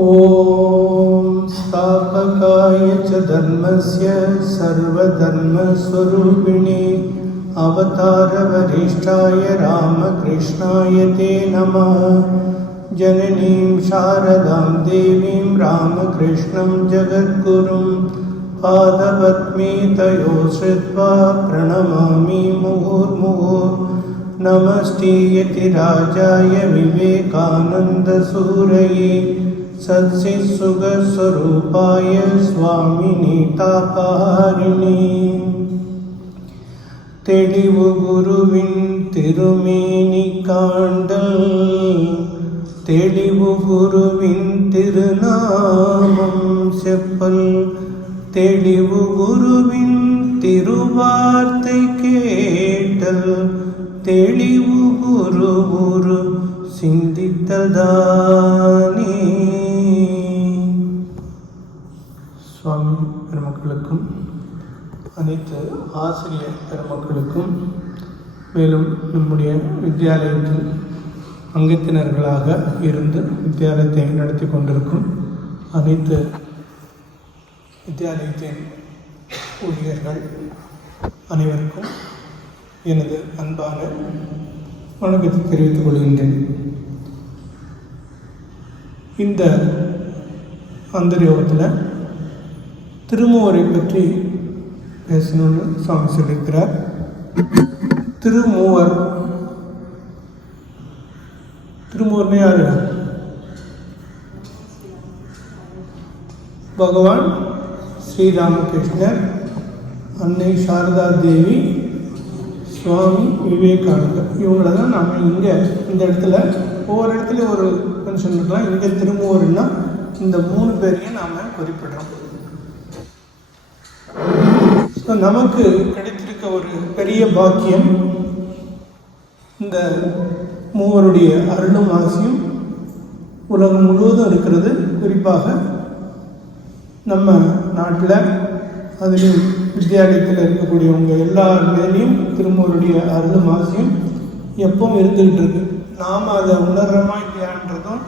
ॐ स्थापकाय च धर्मस्य सर्वधर्मस्वरूपिणे अवतारवरिष्ठाय रामकृष्णाय ते नमः। जननीं शारदां देवीं रामकृष्णं जगद्गुरुं पादपद्मे तयोः श्रुत्वा प्रणमामि मुहुर्मुहुः। नमस्ते यतिराजाय विवेकानन्दसूरये सत्सित्सुखस्वरूपाय स्वामिने तापहारिणे। தெளிவு குருவின் திருமேனி காண்டல் தெளிவு குருவின் திருநாமம் செப்பல் தெளிவு குருவின் திருவார்த்தை கேட்டல் தெளிவு குரு சிந்தித்தல்தானே. சுவாமி பெருமக்களுக்கும் அனைத்து ஆசிரியர் பெருமக்களுக்கும் மேலும் நம்முடைய வித்தியாலயத்தில் அங்கத்தினர்களாக இருந்து வித்தியாலயத்தை நடத்தி கொண்டிருக்கும் அனைத்து வித்தியாலயத்தின் ஊழியர்கள் அனைவருக்கும் எனது அன்பான வணக்கத்தை தெரிவித்துக் கொள்கின்றேன். இந்த அந்தர்யோகத்தில் திருமூவரை பற்றி பேசணும்னு சுவாமி சொல்லியிருக்கிறார். திருமூவர்னு யாரு? பகவான் ஸ்ரீராமகிருஷ்ணர், அன்னை சாரதா தேவி, சுவாமி விவேகானந்தர். இவங்கள தான் நாம் இங்கே இந்த இடத்துல ஒவ்வொரு இடத்துலையும் ஒரு மென்ஷன் இருக்கலாம். இங்கே திருமூவர்னா இந்த 3 பேரையும் நாம் குறிப்பிடுறோம். ஸோ நமக்கு கிடைத்திருக்க ஒரு பெரிய பாக்கியம் இந்த மூவருடைய அருளும் ஆசியும் உலகம் முழுவதும் இருக்கிறது. குறிப்பாக நம்ம நாட்டில் அதிலும் வித்தியாலயத்தில் இருக்கக்கூடியவங்க எல்லார் மேலேயும் திருமூவருடைய அருளும் ஆசியும் எப்பவும் இருந்துகிட்டு இருக்கு. நாம் அதை உணர்றோமா இல்லையான்றதும்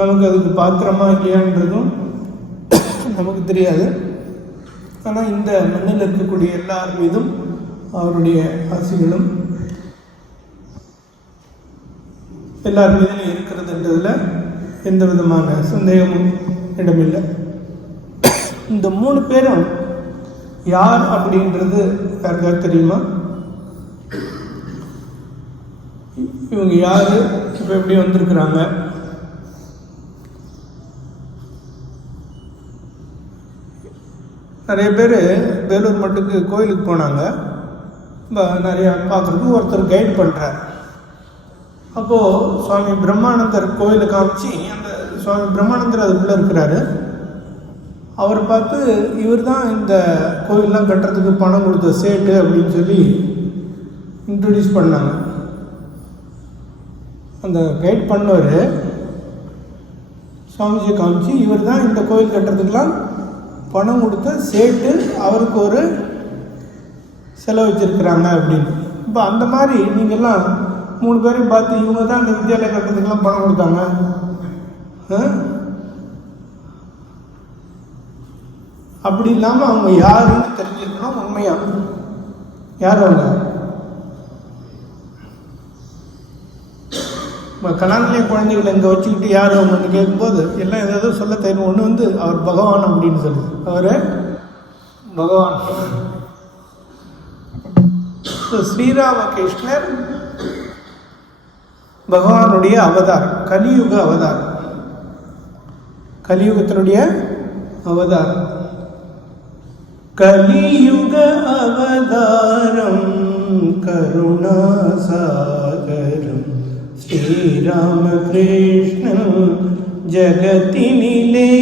நமக்கு அதுக்கு பாத்திரமா இல்லையான்றதும் நமக்கு தெரியாது. ஆனால் இந்த மண்ணில் இருக்கக்கூடிய எல்லார் மீதும் அவருடைய ஆசிகளும் எல்லார் மீதும் இருக்கிறதுன்றதில் எந்த விதமான சந்தேகமும் இடமில்லை. இந்த 3 பேரும் யார் அப்படின்றது யாருக்காவது தெரியுமா? இவங்க யார், இப்போ எப்படி வந்திருக்கிறாங்க? நிறைய பேர் வேலூர் மட்டுக்கு கோயிலுக்கு போனாங்க. நிறையா பார்க்குறதுக்கு ஒருத்தர் கைட் பண்ணுறார். அப்போது சுவாமி பிரம்மானந்தர் கோயிலை காமிச்சு, அந்த சுவாமி பிரம்மானந்தர் அதுக்குள்ளே இருக்கிறாரு. அவர் பார்த்து இவர் தான் இந்த கோயிலெலாம் கட்டுறதுக்கு பணம் கொடுத்த சேட்டு அப்படின்னு சொல்லி இன்ட்ரடியூஸ் பண்ணாங்க. அந்த கைட் பண்ணவர் சுவாமிஜி காமிச்சு இவர் தான் இந்த கோயில் கட்டுறதுக்கெலாம் பணம் கொடுத்த சேட்டு, அவருக்கு ஒரு செலவு வச்சுருக்கிறாங்க அப்படின்னு. இப்போ அந்த மாதிரி நீங்கள்லாம் 3 பேரையும் பார்த்து இவங்க தான் இந்த வித்தியாலயம் கட்டுறதுக்கெலாம் பணம் கொடுத்தாங்க. அப்படி இல்லாமல் அவங்க யாருன்னு தெரிஞ்சுக்கணும். உண்மையாக யார் அவங்க? கலாநிலைய குழந்தைகளை இங்கே வச்சுக்கிட்டு யார் அவங்கன்னு கேட்கும்போது எல்லாம் ஏதாவது சொல்ல தெரியும். ஒன்று வந்து அவர் பகவான் அப்படின்னு சொல்லுது. அவர் பகவான். ஸ்ரீராமகிருஷ்ணர் பகவானுடைய அவதாரம், கலியுக அவதாரம், கலியுகத்தினுடைய அவதாரம். கலியுக அவதாரம் கருணாசாகரம் ஸ்ரீராமகிருஷ்ணன் ஜகத்தினிலே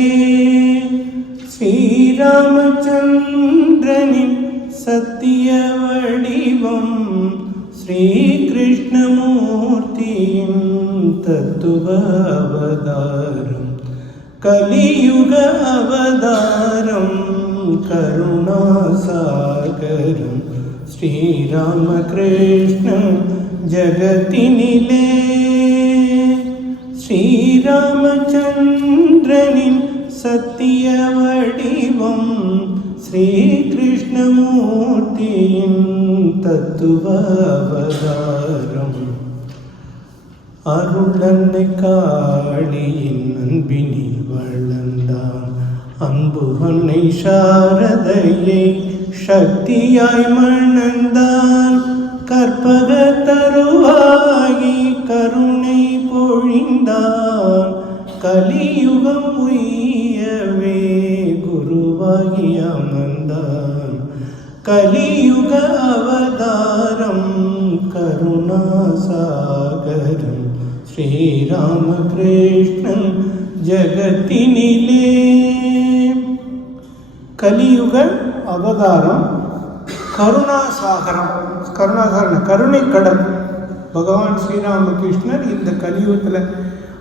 ஸ்ரீராமச்சந்திரனின் சத்திய வடிவம் ஸ்ரீகிருஷ்ணமூர்த்தியின் தத்துவ அவதாரம். கலியுக அவதாரம் கருணாசாகரம் ஸ்ரீராமகிருஷ்ணன் ஜகத்தினிலே ஸ்ரீராமச்சந்திரனின் சத்திய வடிவம், ஸ்ரீகிருஷ்ணமூர்த்தியின் தத்துவ அவதாரம், அருளன்னை காளியின் அன்பினில் வளர்ந்தான், அன்பு அன்னை சாரதையை சக்தியாய் மணந்தான், கற்பக தருவாகி கருணை பொழிந்தான், கலியுகம் உய்யவே குருவாகி அமர்ந்தான், கலியுக அவதாரம் கருணாசாகரம், ஸ்ரீராமகிருஷ்ணன் ஜகத்தினிலே. கலியுக அவதாரம் கருணாசாகரம், கருணாசாகரம் கருணை கடல் பகவான் ஸ்ரீராமகிருஷ்ணர் இந்த கலியுகத்தில்.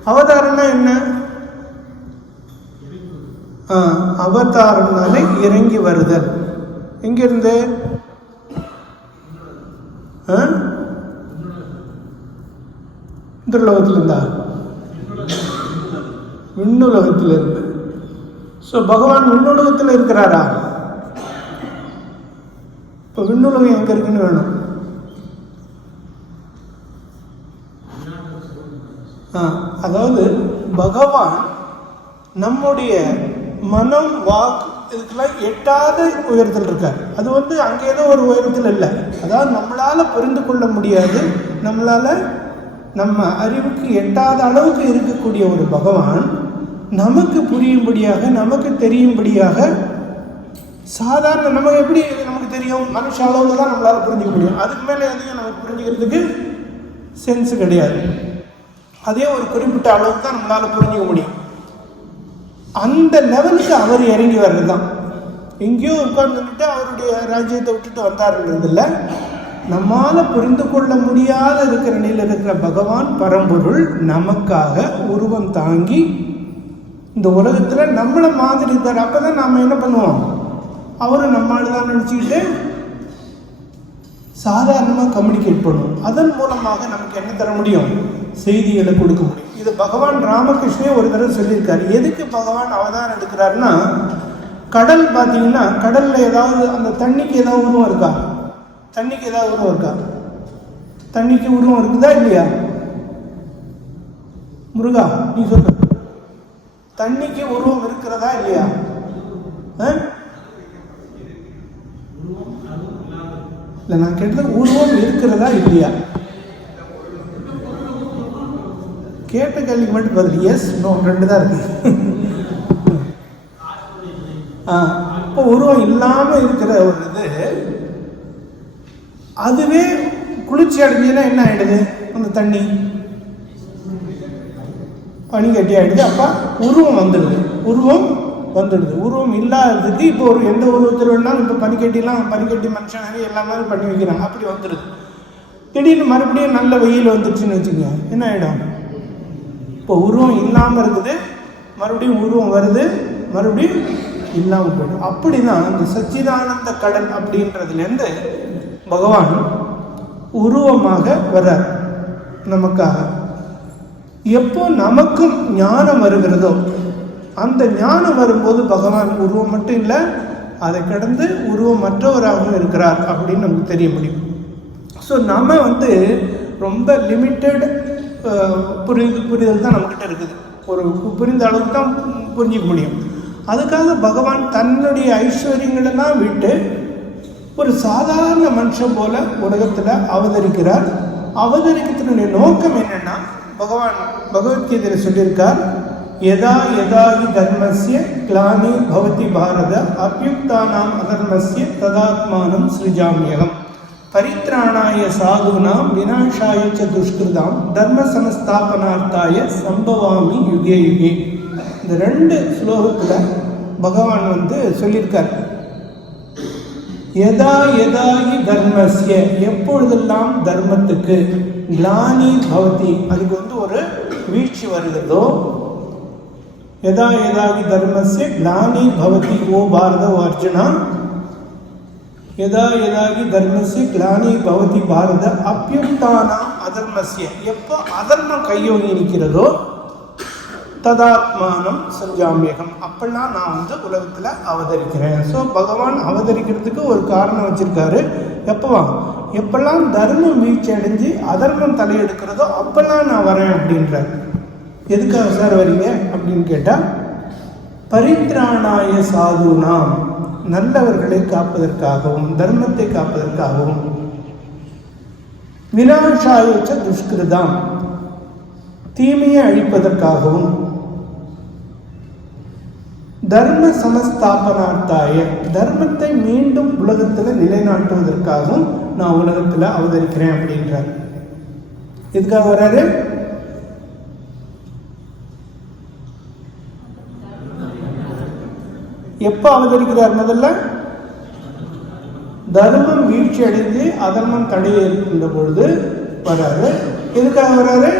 அவதாரம்னா என்ன? அவதாரம்னாலே இறங்கி வருதல். எங்கிருந்து? இந்த உலகத்தில் இருந்தா, விண்ணுலகத்தில் இருந்து. ஸோ பகவான் விண்ணுலகத்தில் இருக்கிறாரா? இப்போ விண்ணுலகம் எங்க இருக்குன்னு வேணும். அதாவது பகவான் நம்முடைய மனம், வாக்கு இதுக்கெல்லாம் எட்டாத உயரத்தில் இருக்கார். அது அங்கே ஏதோ ஒரு உயரத்தில் இல்லை. அதாவது நம்மளால் புரிந்து கொள்ள முடியாது, நம்மளால் நம்ம அறிவுக்கு எட்டாத அளவுக்கு இருக்கக்கூடிய ஒரு பகவான் நமக்கு புரியும்படியாக, நமக்கு தெரியும்படியாக, சாதாரண நமக்கு எப்படி நமக்கு தெரியும், மனுஷ அளவில் தான் நம்மளால் புரிஞ்சிக்க முடியும். அதுக்கு மேலே எதையும் நமக்கு புரிஞ்சுக்கிறதுக்கு சென்ஸ் கிடையாது. அதே ஒரு குறிப்பிட்ட அளவுக்கு தான் நம்மளால் புரிஞ்சிக்க முடியும். அந்த லெவலுக்கு அவர் இறங்கி வர்றது தான். எங்கேயோ உட்கார்ந்துட்டு அவருடைய ராஜ்யத்தை விட்டுட்டு வந்தாருன்றதில்ல. நம்மால் புரிந்து கொள்ள முடியாத இருக்கிற நிலையில் இருக்கிற பகவான் பரம்பொருள் நமக்காக உருவம் தாங்கி இந்த உலகத்தில் நம்மளை மாதிரி இருக்கார். அப்போ தான் நாம் என்ன பண்ணுவோம், அவரும் நம்மளால் தான் நினச்சிக்கிட்டு சாதாரணமாக கம்யூனிகேட் பண்ணுவோம். அதன் மூலமாக நமக்கு என்ன தர முடியும், செய்திகளை கொடுக்க முடியும். இது பகவான் ராமகிருஷ்ணே ஒரு தடவை சொல்லியிருக்காரு. எதுக்கு பகவான் அவதாரம் எடுக்கிறாருன்னா, கடல் பார்த்தீங்கன்னா கடலில் ஏதாவது அந்த தண்ணிக்கு ஏதாவது உருவம் இருக்கா? தண்ணிக்கு ஏதாவது உருவம் இருக்கா? தண்ணிக்கு உருவம் இருக்குதா இல்லையா? முருகா நீ சொல்லு, தண்ணிக்கு உருவம் இருக்கிறதா இல்லையா? இல்லை, நான் கேட்டது உருவம் இருக்கிறதா இல்லையா? கேட்ட கேள்விக்கு மட்டும் பதில் எஸ் நோ ரெண்டு தான் இருக்கு. இப்போ உருவம் இல்லாமல் இருக்கிற ஒரு இது, அதுவே குளிர்ச்சி அடைஞ்சுன்னா என்ன ஆயிடுது, அந்த தண்ணி பனி கட்டி ஆயிடுது. அப்போ உருவம் வந்துடுது, உருவம் வந்துடுது. உருவம் இல்லாததுக்கு இப்போ ஒரு எந்த உருவத்தில் வேணாலும் இப்போ பனிக்கட்டி மனுஷனாக எல்லா மாதிரி பண்ணி வைக்கிறாங்க. அப்படி வந்துடுது. திடீர்னு மறுபடியும் நல்ல வெயில் வந்துடுச்சுன்னு வச்சுக்கோங்க, என்ன ஆகிடும், இப்போ உருவம் இல்லாமல் இருக்குது, மறுபடியும் உருவம் வருது, மறுபடியும் இல்லாமல் போய்டும். அப்படி தான் அந்த சச்சிதானந்த கடல் அப்படின்றதுலேருந்து பகவான் உருவமாக வர்றார் நமக்காக. எப்போ நமக்கும் ஞானம் வருகிறதோ, அந்த ஞானம் வரும்போது பகவான் உருவம் மட்டும் இல்லை, அதை கடந்து உருவம் மற்றவராகவும் இருக்கிறார் அப்படின்னு நமக்கு தெரிய முடியும். ஸோ நம்ம ரொம்ப லிமிட்டட் புரிதல் தான் நம்மக்கிட்ட இருக்குது. ஒரு புரிந்த அளவுக்கு தான் புரிஞ்சிக்க முடியும். அதுக்காக பகவான் தன்னுடைய ஐஸ்வர்யங்களெல்லாம் விட்டு ஒரு சாதாரண மனுஷன் போல உலகத்தில் அவதரிக்கிறார். அவதரிக்கிறதுடைய நோக்கம் என்னன்னா, பகவான் பகவத்கீதையில் சொல்லியிருக்கார், யதா யதாகி தர்மஸ்ய கிளானி பவதி பாரத அப்யுக்தானாம் அதர்மஸ்ய ததாத்மானம் சிருஜாம்யகம் பரித்ராணாய சாதுனாம் விநாசாய ச துஷ்கிருதாம் தர்ம சமஸ்தாபனார்த்தாய சம்பவாமி யுகே யுகே. இந்த ரெண்டு ஸ்லோகத்தில் பகவான் சொல்லியிருக்கார், யதா யதாகி தர்மஸ்ய, எப்பொழுதெல்லாம் தர்மத்துக்கு, கிளானி பவதி, அதுக்கு ஒரு வீழ்ச்சி வருகிறதோ, யதா யதாகி தர்மஸ்ய கிளானி பவதி, ஓ பாரத ஓ அர்ஜுனா, யதா யதாகி தர்மஸ்ய கிளானி பவதி பாரத அப்யுக்தானாம் அதர்மஸ்ய, எப்போ அதர்மம் கையோங்கி நிற்கிறதோ ததாத்மானம் சஞ்சாமியகம், அப்பெல்லாம் நான் வந்து உலகத்தில் அவதரிக்கிறேன். ஸோ பகவான் அவதரிக்கிறதுக்கு ஒரு காரணம் வச்சுருக்காரு. எப்பெல்லாம் தர்மம் வீழ்ச்சி அடைஞ்சு அதர்மம் தலையெடுக்கிறதோ அப்பெல்லாம் நான் வரேன் அப்படின்றார். எதுக்காக சார் வரீங்க அப்படின்னு கேட்டால், பரித்ராணாய சாதுனாம், நல்லவர்களை காப்பதற்காகவும் தர்மத்தை காப்பதற்காகவும், விநாசாயோச்ச துஷ்கிருதாம், தீமையை அழிப்பதற்காகவும், தர்ம சமஸ்தாபனார்த்தாய, தர்மத்தை மீண்டும் உலகத்தில் நிலைநாட்டுவதற்காகவும் நான் உலகத்தில் அவதரிக்கிறேன் அப்படின்றார். எதுக்காக வர்றாரு? எப்போ அவதரிக்கிறார்? முதல்ல தர்மம் வீழ்ச்சி அடைந்து அதர்மம் தடையேற்கின்ற பொழுது வர்றாரு. எதுக்காக வர்றாரு?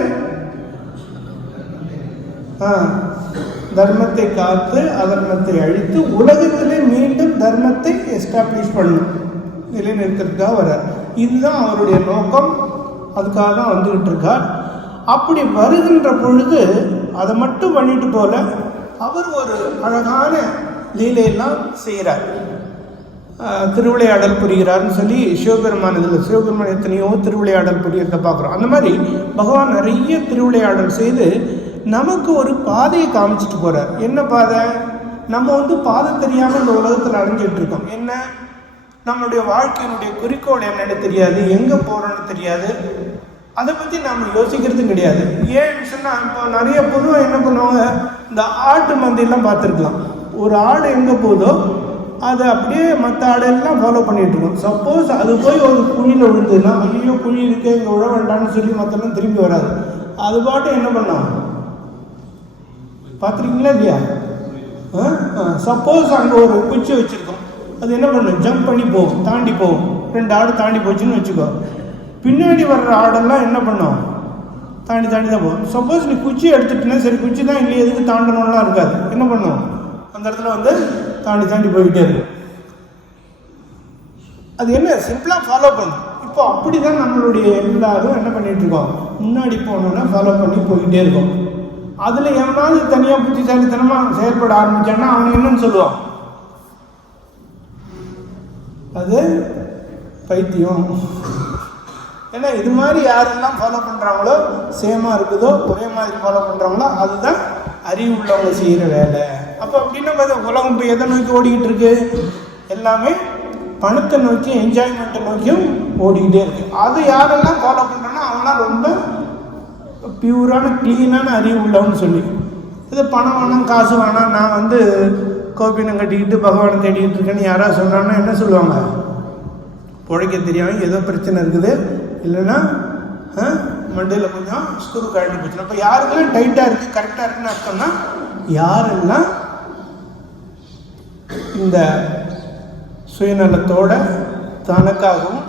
தர்மத்தை காத்து அதர்மத்தை அழித்து உலகத்திலே மீண்டும் தர்மத்தை எஸ்டாப்ளிஷ் பண்ணணும், நிலைநிறுத்துறதுக்காக வர்றார். இதுதான் அவருடைய நோக்கம். அதுக்காக தான் வந்துகிட்டு இருக்கார். அப்படி வருகின்ற பொழுது அதை மட்டும் பண்ணிட்டு போல அவர் ஒரு அழகான லீலையெல்லாம் செய்கிறார். திருவிளையாடல் புரிகிறார்னு சொல்லி சிவபெருமான் எத்தனையோ திருவிளையாடல் புரியறதை பார்க்குறோம். அந்த மாதிரி பகவான் நிறைய திருவிளையாடல் செய்து நமக்கு ஒரு பாதையை காமிச்சிட்டு போகிறார். என்ன பாதை? நம்ம வந்து பாதை தெரியாமல் இந்த உலகத்தில் அடைஞ்சிட்டு இருக்கோம். என்ன? நம்மளுடைய வாழ்க்கையினுடைய குறிக்கோள் என்னன்னு தெரியாது, எங்கே போகிறோன்னு தெரியாது, அதை பற்றி நாம் யோசிக்கிறதும் கிடையாது. ஏன்னு சொன்னால், இப்போ நிறைய பொதுவாக என்ன பண்ணுவாங்க, இந்த ஆட்டு மந்தையெல்லாம் பார்த்துருக்கலாம். ஒரு ஆடு எங்கே போதோ அதை அப்படியே மற்ற ஆடெல்லாம் ஃபாலோ பண்ணிகிட்டு இருக்கோம். சப்போஸ் அது போய் ஒரு குழியில் விழுந்துன்னா, ஐயோ குழி இருக்கு இங்கே விழ வேண்டாம்னு சொல்லி மற்றெல்லாம் திரும்பி வராது. அது பாட்டு என்ன பண்ணோம் பார்த்துருக்கீங்களா இல்லையா? சப்போஸ் அங்கே ஒரு குச்சி வச்சுருக்கோம், அது என்ன பண்ணும்? ஜம்ப் பண்ணி போகும், தாண்டி போகும். 2 ஆடு தாண்டி போச்சுன்னு வச்சுக்கோ. பின்னாடி வர்ற ஆடெல்லாம் என்ன பண்ணும்? தாண்டி தான் போகும். சப்போஸ் நீ குச்சி எடுத்துட்டுனா, சரி குச்சி தான் இல்லையே எதுக்கு தாண்டணும்லாம் இருக்காது. என்ன பண்ணும்? அந்த இடத்துல வந்து தாண்டி போய்கிட்டே இருக்கும். அது என்ன? சிம்பிளாக ஃபாலோ பண்ணும். இப்போ அப்படி தான் நம்மளுடைய எல்லாரும் என்ன பண்ணிகிட்டு இருக்கோம், முன்னாடி போனோன்னா ஃபாலோ பண்ணி போய்கிட்டே இருக்கோம். அதில் எவனாவது தனியாக புத்திசாலித்தனமாக செயல்பட ஆரம்பித்தான்னா அவனுக்கு என்னன்னு சொல்லுவான்? அது பைத்தியம். ஏன்னா இது மாதிரி யாரெல்லாம் ஃபாலோ பண்ணுறாங்களோ, சேமாக இருக்குதோ, ஒரே மாதிரி ஃபாலோ பண்ணுறாங்களோ, அதுதான் அறிவு உள்ளவங்க செய்கிற வேலை. அப்போ அப்படின்னா பார்த்தா உலகம் இப்போ எதை நோக்கி ஓடிக்கிட்டு இருக்கு? எல்லாமே பணத்தை நோக்கி, என்ஜாய்மெண்ட்டை நோக்கியும் ஓடிக்கிட்டே இருக்குது. அது யாரெல்லாம் ஃபாலோ பண்ணுறாங்கன்னா அவங்களாம் ரொம்ப பியூரான க்ளீனான அறிவு உள்ளவன்னு சொல்லி, இது பணம் வேணாம், காசு வேணாம், நான் வந்து கோபினம் கட்டிக்கிட்டு பகவானை தேடிக்கிட்டு இருக்கேன்னு யாராவது சொன்னாங்கன்னா என்ன சொல்லுவாங்க? பிழைக்க தெரியாமல் ஏதோ பிரச்சனை இருக்குது, இல்லைன்னா மண்டையில் கொஞ்சம் ஸ்க்ரூ கழட்டி போச்சுன்னா. இப்போ யாருக்கெல்லாம் டைட்டாக இருக்குது, கரெக்டாக இருக்குன்னு அர்த்தம்னா, யாரெல்லாம் இந்த சுயநலத்தோட தனக்காகவும்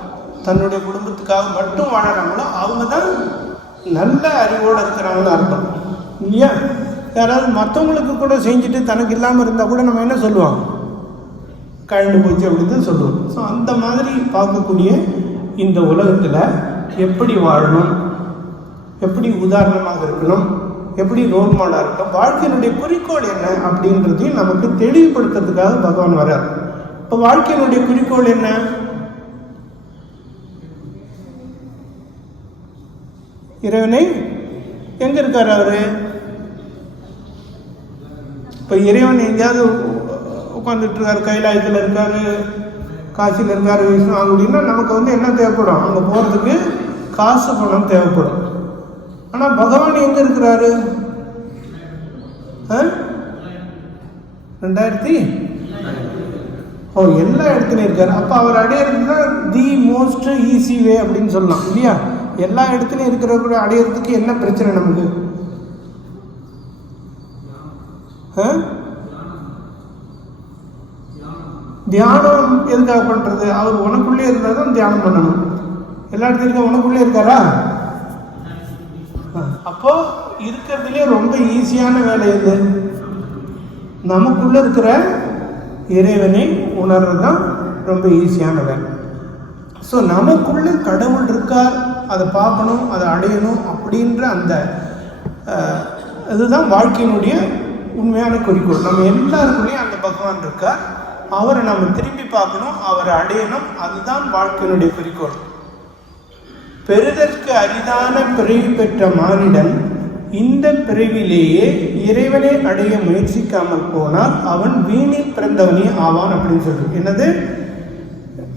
தன்னுடைய குடும்பத்துக்காக மட்டும் வாழறாங்களோ அவங்க தான் நல்ல அறிவோடு இருக்கிறாங்கன்னு அர்த்தம் இல்லையா? யாராவது மற்றவங்களுக்கு கூட செஞ்சுட்டு தனக்கு இல்லாமல் இருந்தால் கூட நம்ம என்ன சொல்லுவோம்? கழண்டு போச்சு அப்படின்னு தான் சொல்லுவோம். ஸோ அந்த மாதிரி பார்க்கக்கூடிய இந்த உலகத்தில் எப்படி வாழணும், எப்படி உதாரணமாக இருக்கணும், எப்படி ரோல் மாடலாக இருக்கணும், வாழ்க்கையினுடைய குறிக்கோள் என்ன அப்படின்றதையும் நமக்கு தெளிவுபடுத்துறதுக்காக பகவான் வர்றார். இப்போ வாழ்க்கையினுடைய குறிக்கோள் என்ன? இறைவனை எங்கே இருக்கார் அவர்? இப்போ இறைவன் எங்கேயாவது உட்காந்துட்டு இருக்காரு, கைலாயத்தில் இருக்காரு, காசியில் இருக்காரு, விஷ்ணு அப்படின்னா நமக்கு வந்து என்ன தேவைப்படும்? அங்கே போகிறதுக்கு காசு பணம் தேவைப்படும். ஆனால் பகவான் எங்கே இருக்கிறாரு? 2000 எல்லா இடத்துலையும் இருக்கார். அப்போ அவர் அடையிறதுனா தி மோஸ்ட் ஈஸி வே அப்படின்னு சொல்லலாம் இல்லையா? எல்லா இடத்துலையும் இருக்கிறவங்க அடையிறதுக்கு என்ன பிரச்சனை நமக்கு? தியானம் எதுக்காக பண்ணுறது? அவர் உனக்குள்ளே இருந்தால் தான் தியானம் பண்ணணும். எல்லா இடத்துலையும் உனக்குள்ளே இருக்காரா? அப்போ இருக்கிறதுலே ரொம்ப ஈஸியான வேலை எது? நமக்குள்ளே இருக்கிற இறைவனை உணர்றது தான் ரொம்ப ஈஸியான வேலை. ஸோ நமக்குள்ளே கடவுள் இருக்கார், அதை பார்க்கணும், அதை அடையணும் அப்படின்ற அந்த அதுதான் வாழ்க்கையினுடைய உண்மையான குறிக்கோள். நம்ம எல்லாருக்குள்ளேயும் அந்த பகவான் இருக்கார், அவரை நம்ம திரும்பி பார்க்கணும், அவரை அடையணும். அதுதான் வாழ்க்கையினுடைய குறிக்கோள். பெறுதற்கு அரிதான பிறவி பெற்ற மானிடன் இந்த பிறவிலேயே இறைவனை அடைய முயற்சிக்காமல் போனால் அவன் வீணில் பிறந்தவனே ஆவான் அப்படின்னு சொல்லிட்டு. என்னது,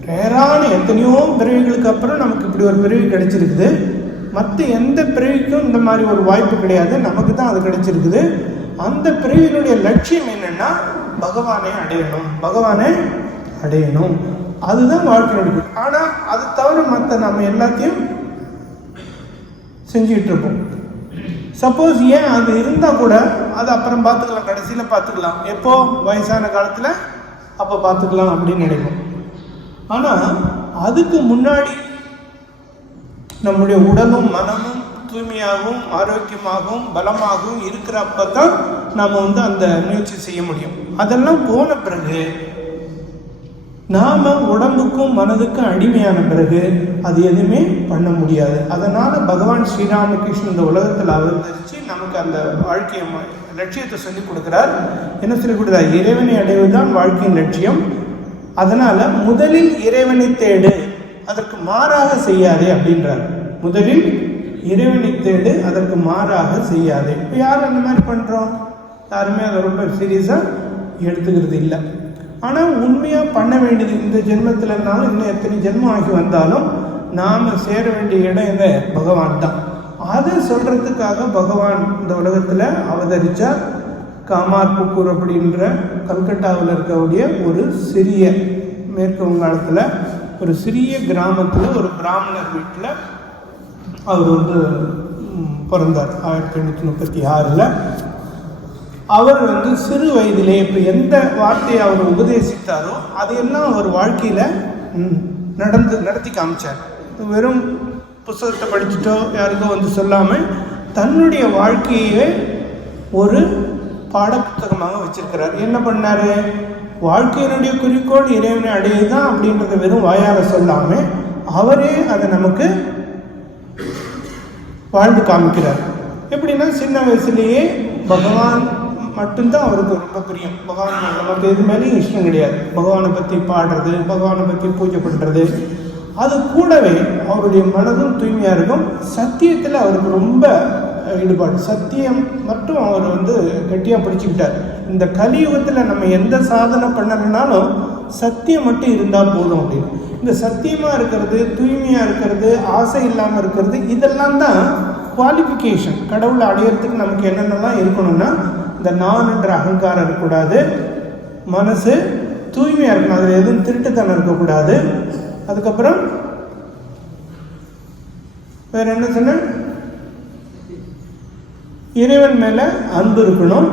ரேரான எத்தனையோ பிறவிகளுக்கு அப்புறம் நமக்கு இப்படி ஒரு பிறவி கிடைச்சிருக்குது. மற்ற எந்த பிறவிக்கும் இந்த மாதிரி ஒரு வாய்ப்பு கிடையாது, நமக்கு தான் அது கிடைச்சிருக்குது. அந்த பிறவியினுடைய லட்சியம் என்னன்னா பகவானை அடையணும், பகவானை அடையணும். அதுதான் வாழ்க்கையினுடைய. ஆனால் அது தவிர மற்ற நம்ம எல்லாத்தையும் செஞ்சுக்கிட்டு இருப்போம். சப்போஸ் ஏன் அது இருந்தால் கூட அது அப்புறம் பார்த்துக்கலாம், கடைசியில் பார்த்துக்கலாம், எப்போ வயசான காலத்தில் அப்போ பார்த்துக்கலாம் அப்படின்னு நினைப்போம். ஆனால் அதுக்கு முன்னாடி நம்முடைய உடலும் மனமும் தூய்மையாகவும் ஆரோக்கியமாகவும் பலமாகவும் இருக்கிறப்ப தான் நாம் அந்த முயற்சி செய்ய முடியும். அதெல்லாம் போன பிறகு நாம் உடம்புக்கும் மனதுக்கும் அடிமையான பிறகு அது எதுவுமே பண்ண முடியாது. அதனால் பகவான் ஸ்ரீராமகிருஷ்ணன் இந்த உலகத்தில் அவதரித்து நமக்கு அந்த வாழ்க்கையை லட்சியத்தை சொல்லிக் கொடுக்குறார். என்ன சொல்லிக் கொடுக்குறார்? இறைவனை அடைவதுதான் வாழ்க்கையின் லட்சியம். அதனால் முதலில் இறைவனை தேடு, அதற்கு மாறாக செய்யாதே அப்படின்றார். முதலில் இறைவனை தேடு, அதற்கு மாறாக செய்யாதே. இப்போ யார் அந்த மாதிரி பண்ணுறோம்? யாருமே அதை ரொம்ப சீரியஸாக எடுத்துக்கிறது இல்லை. ஆனால் உண்மையாக பண்ண வேண்டியது இந்த ஜென்மத்தில் இருந்தாலும் இன்னும் எத்தனை ஜென்மம் ஆகி வந்தாலும் நாம் சேர வேண்டிய இடம் இந்த பகவான் தான். அதை சொல்கிறதுக்காக பகவான் இந்த உலகத்தில் அவதரித்தார். காமார்புக்கூர் அப்படின்ற கல்கட்டாவில் இருக்கக்கூடிய ஒரு சிறிய மேற்கு வங்காளத்தில் ஒரு சிறிய கிராமத்தில் ஒரு பிராமணர் வீட்டில் அவர் பிறந்தார் 1836. அவர் சிறு வயதிலே இப்போ எந்த வார்த்தையை அவர் உபதேசித்தாரோ அதையெல்லாம் அவர் வாழ்க்கையில் நடத்தி காமிச்சார். வெறும் புத்தகத்தை படிச்சுட்டோ யாருக்கோ சொல்லாமல் தன்னுடைய வாழ்க்கையே ஒரு பாடப்புத்தகமாக வச்சிருக்கிறார். என்ன பண்ணார்? வாழ்க்கையினுடைய குறிக்கோள் இறைவனை அடையதான் அப்படின்றத வெறும் வாயால் சொல்லாமல் அவரே அதை நமக்கு வாழ்ந்து காமிக்கிறார். எப்படின்னா சின்ன வயசுலேயே பகவான் மட்டும்தான் அவருக்கு ரொம்ப பிரியம். பகவான் நமக்கு எது மேலேயும் இஷ்டம் கிடையாது. பகவானை பற்றி பாடுறது, பகவானை பற்றி பூஜை பண்ணுறது, அது கூடவே அவருடைய மனதும் தூய்மையாக இருக்கும். சத்தியத்தில் அவருக்கு ரொம்ப ஈடுபாடு. சத்தியம் மட்டும் அவர் கட்டியாக பிடிச்சிக்கிட்டார். இந்த கலியுகத்தில் நம்ம எந்த சாதனை பண்ணலைனாலும் சத்தியம் மட்டும் இருந்தால் போதும் அப்படின்னு. இந்த சத்தியமாக இருக்கிறது, தூய்மையாக இருக்கிறது, ஆசை இல்லாமல் இருக்கிறது, இதெல்லாம் தான் குவாலிஃபிகேஷன். கடவுளை அடையிறதுக்கு நமக்கு என்னென்னலாம் இருக்கணும்னா இந்த நான் என்ற அகங்காரம் இருக்கக்கூடாது, மனசு தூய்மையாக இருக்கணும், அதில் எதுவும் திருட்டுத்தனம் இருக்கக்கூடாது. அதுக்கப்புறம் வேற என்ன சொன்ன? இறைவன் மேலே அன்பு இருக்கணும்.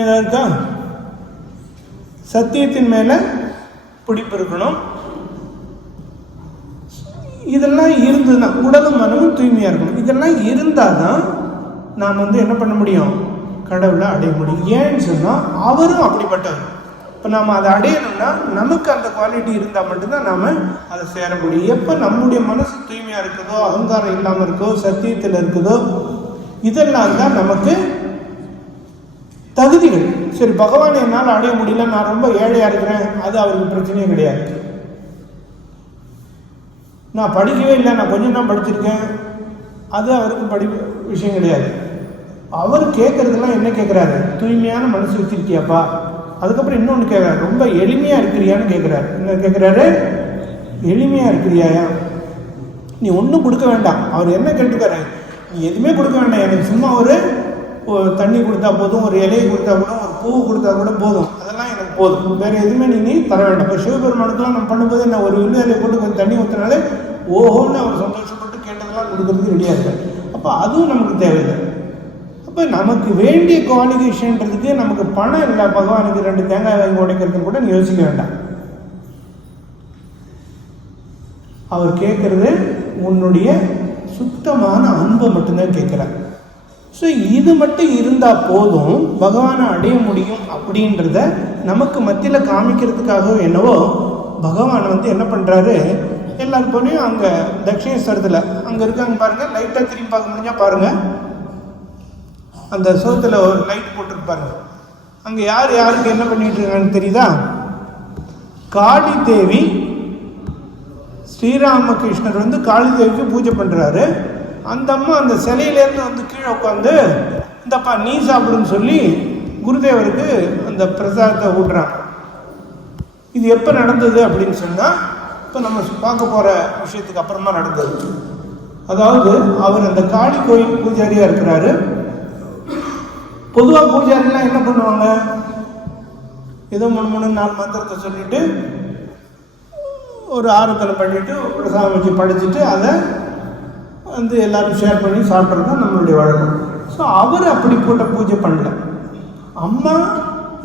ஏதாவது இருக்கா? சத்தியத்தின் மேலே பிடிப்பு இருக்கணும். இதெல்லாம் இருந்ததுன்னா உடலும் மனமும் தூய்மையாக இருக்கணும். இதெல்லாம் இருந்தால் தான் நாம் என்ன பண்ண முடியும்? கடவுளை அடைய முடியும். ஏன்னு சொன்னால் அவரும் அப்படிப்பட்டவர். இப்போ நாம் அதை அடையணும்னா நமக்கு அந்த குவாலிட்டி இருந்தால் மட்டும்தான் நாம் அதை சேர முடியும். எப்போ நம்முடைய மனசு தூய்மையாக இருக்குதோ, அகங்காரம் இல்லாமல் இருக்கோ, சத்தியத்தில் இருக்குதோ, இதெல்லாம் தான் நமக்கு தகுதிகள். சரி, பகவான் என்னால் அடைய முடியல, நான் ரொம்ப ஏழையாக இருக்கிறேன், அது அவருக்கு பிரச்சனையே கிடையாது. நான் படிக்கவே இல்லை, நான் கொஞ்சம் தான் படிச்சிருக்கேன், அது அவருக்கு விஷயம் கிடையாது. அவர் கேட்குறதெல்லாம் என்ன கேட்குறாரு? தூய்மையான மனசு வச்சிருக்கியாப்பா. அதுக்கப்புறம் இன்னொன்று கேட்குறாரு, ரொம்ப எளிமையாக இருக்கிறியான்னு கேட்குறாரு. என்ன கேட்குறாரு? எளிமையாக இருக்கிறியாயா? நீ ஒன்றும் கொடுக்க வேண்டாம். அவர் என்ன கேட்டுக்காரு? நீ எதுவுமே கொடுக்க வேண்டாம், எனக்கு சும்மா ஒரு தண்ணி கொடுத்தா போதும், ஒரு இலையை கொடுத்தா கூட, ஒரு பூ கொடுத்தா கூட போதும், அதெல்லாம் எனக்கு போதும், வேறு எதுவுமே நீ தர வேண்டாம். இப்போ சிவபெருமானுக்கெல்லாம் நம்ம பண்ணும்போது என்ன, ஒரு வில்லு இலையை போட்டு கொஞ்சம் தண்ணி ஊற்றினாலே ஓஹோன்னு அவர் சந்தோஷப்பட்டு கேட்டதெல்லாம் கொடுக்கறதுக்கு ரெடியாக இருக்கார். அப்போ அதுவும் நமக்கு தேவையில்லை. அப்போ நமக்கு வேண்டிய குவாலிஃபிகேஷன்றதுக்கு நமக்கு பணம் இல்லை, பகவானுக்கு 2 தேங்காய் வாங்கி உடைக்கிறதுன்னு கூட யோசிக்க வேண்டாம். அவர் கேட்குறது உன்னுடைய சுத்தமான அன்பை மட்டும்தான் கேட்குறார். ஸோ இது மட்டும் இருந்தால் போதும், பகவானை அடைய முடியும் அப்படின்றத நமக்கு மத்தியில் காமிக்கிறதுக்காக என்னவோ பகவான் என்ன பண்ணுறாரு, எல்லாரும் போலையும் அங்கே தட்சிணேஸ்வரத்தில் அங்கே இருக்காங்க பாருங்கள், லைட்டாக திரும்பி பார்க்க முடிஞ்சால் பாருங்கள், அந்த சோத்துல ஒரு லைட் போட்டிருப்பாரு. அங்கே யாருக்கு என்ன பண்ணிட்டு இருக்காங்கன்னு தெரியுதா? காளி தேவி, ஸ்ரீராமகிருஷ்ணர் வந்து காளி தேவிக்கு பூஜை பண்ணுறாரு. அந்த அம்மா அந்த சிலையிலேருந்து வந்து கீழே உட்காந்து இந்தப்பா நீ சாப்பிடுன்னு சொல்லி குருதேவருக்கு அந்த பிரசாதத்தை ஊட்டுறாங்க. இது எப்போ நடந்தது அப்படின்னு சொன்னால், இப்போ நம்ம பார்க்க போகிற விஷயத்துக்கு அப்புறமா நடந்தது. அதாவது அவர் அந்த காளி கோயில் பூஜாரியாக இருக்கிறாரு. பொதுவாக பூஜாரிலாம் என்ன பண்ணுவாங்க, ஏதோ 3 மந்திரத்தை சொல்லிட்டு ஒரு ஆராதனை பண்ணிவிட்டு பிரசாதம் வச்சு படிச்சுட்டு அதை வந்து எல்லோரும் ஷேர் பண்ணி சாப்பிட்றது தான் நம்மளுடைய வழக்கம். ஸோ அவர் அப்படி போட்ட பூஜை பண்ணல. அம்மா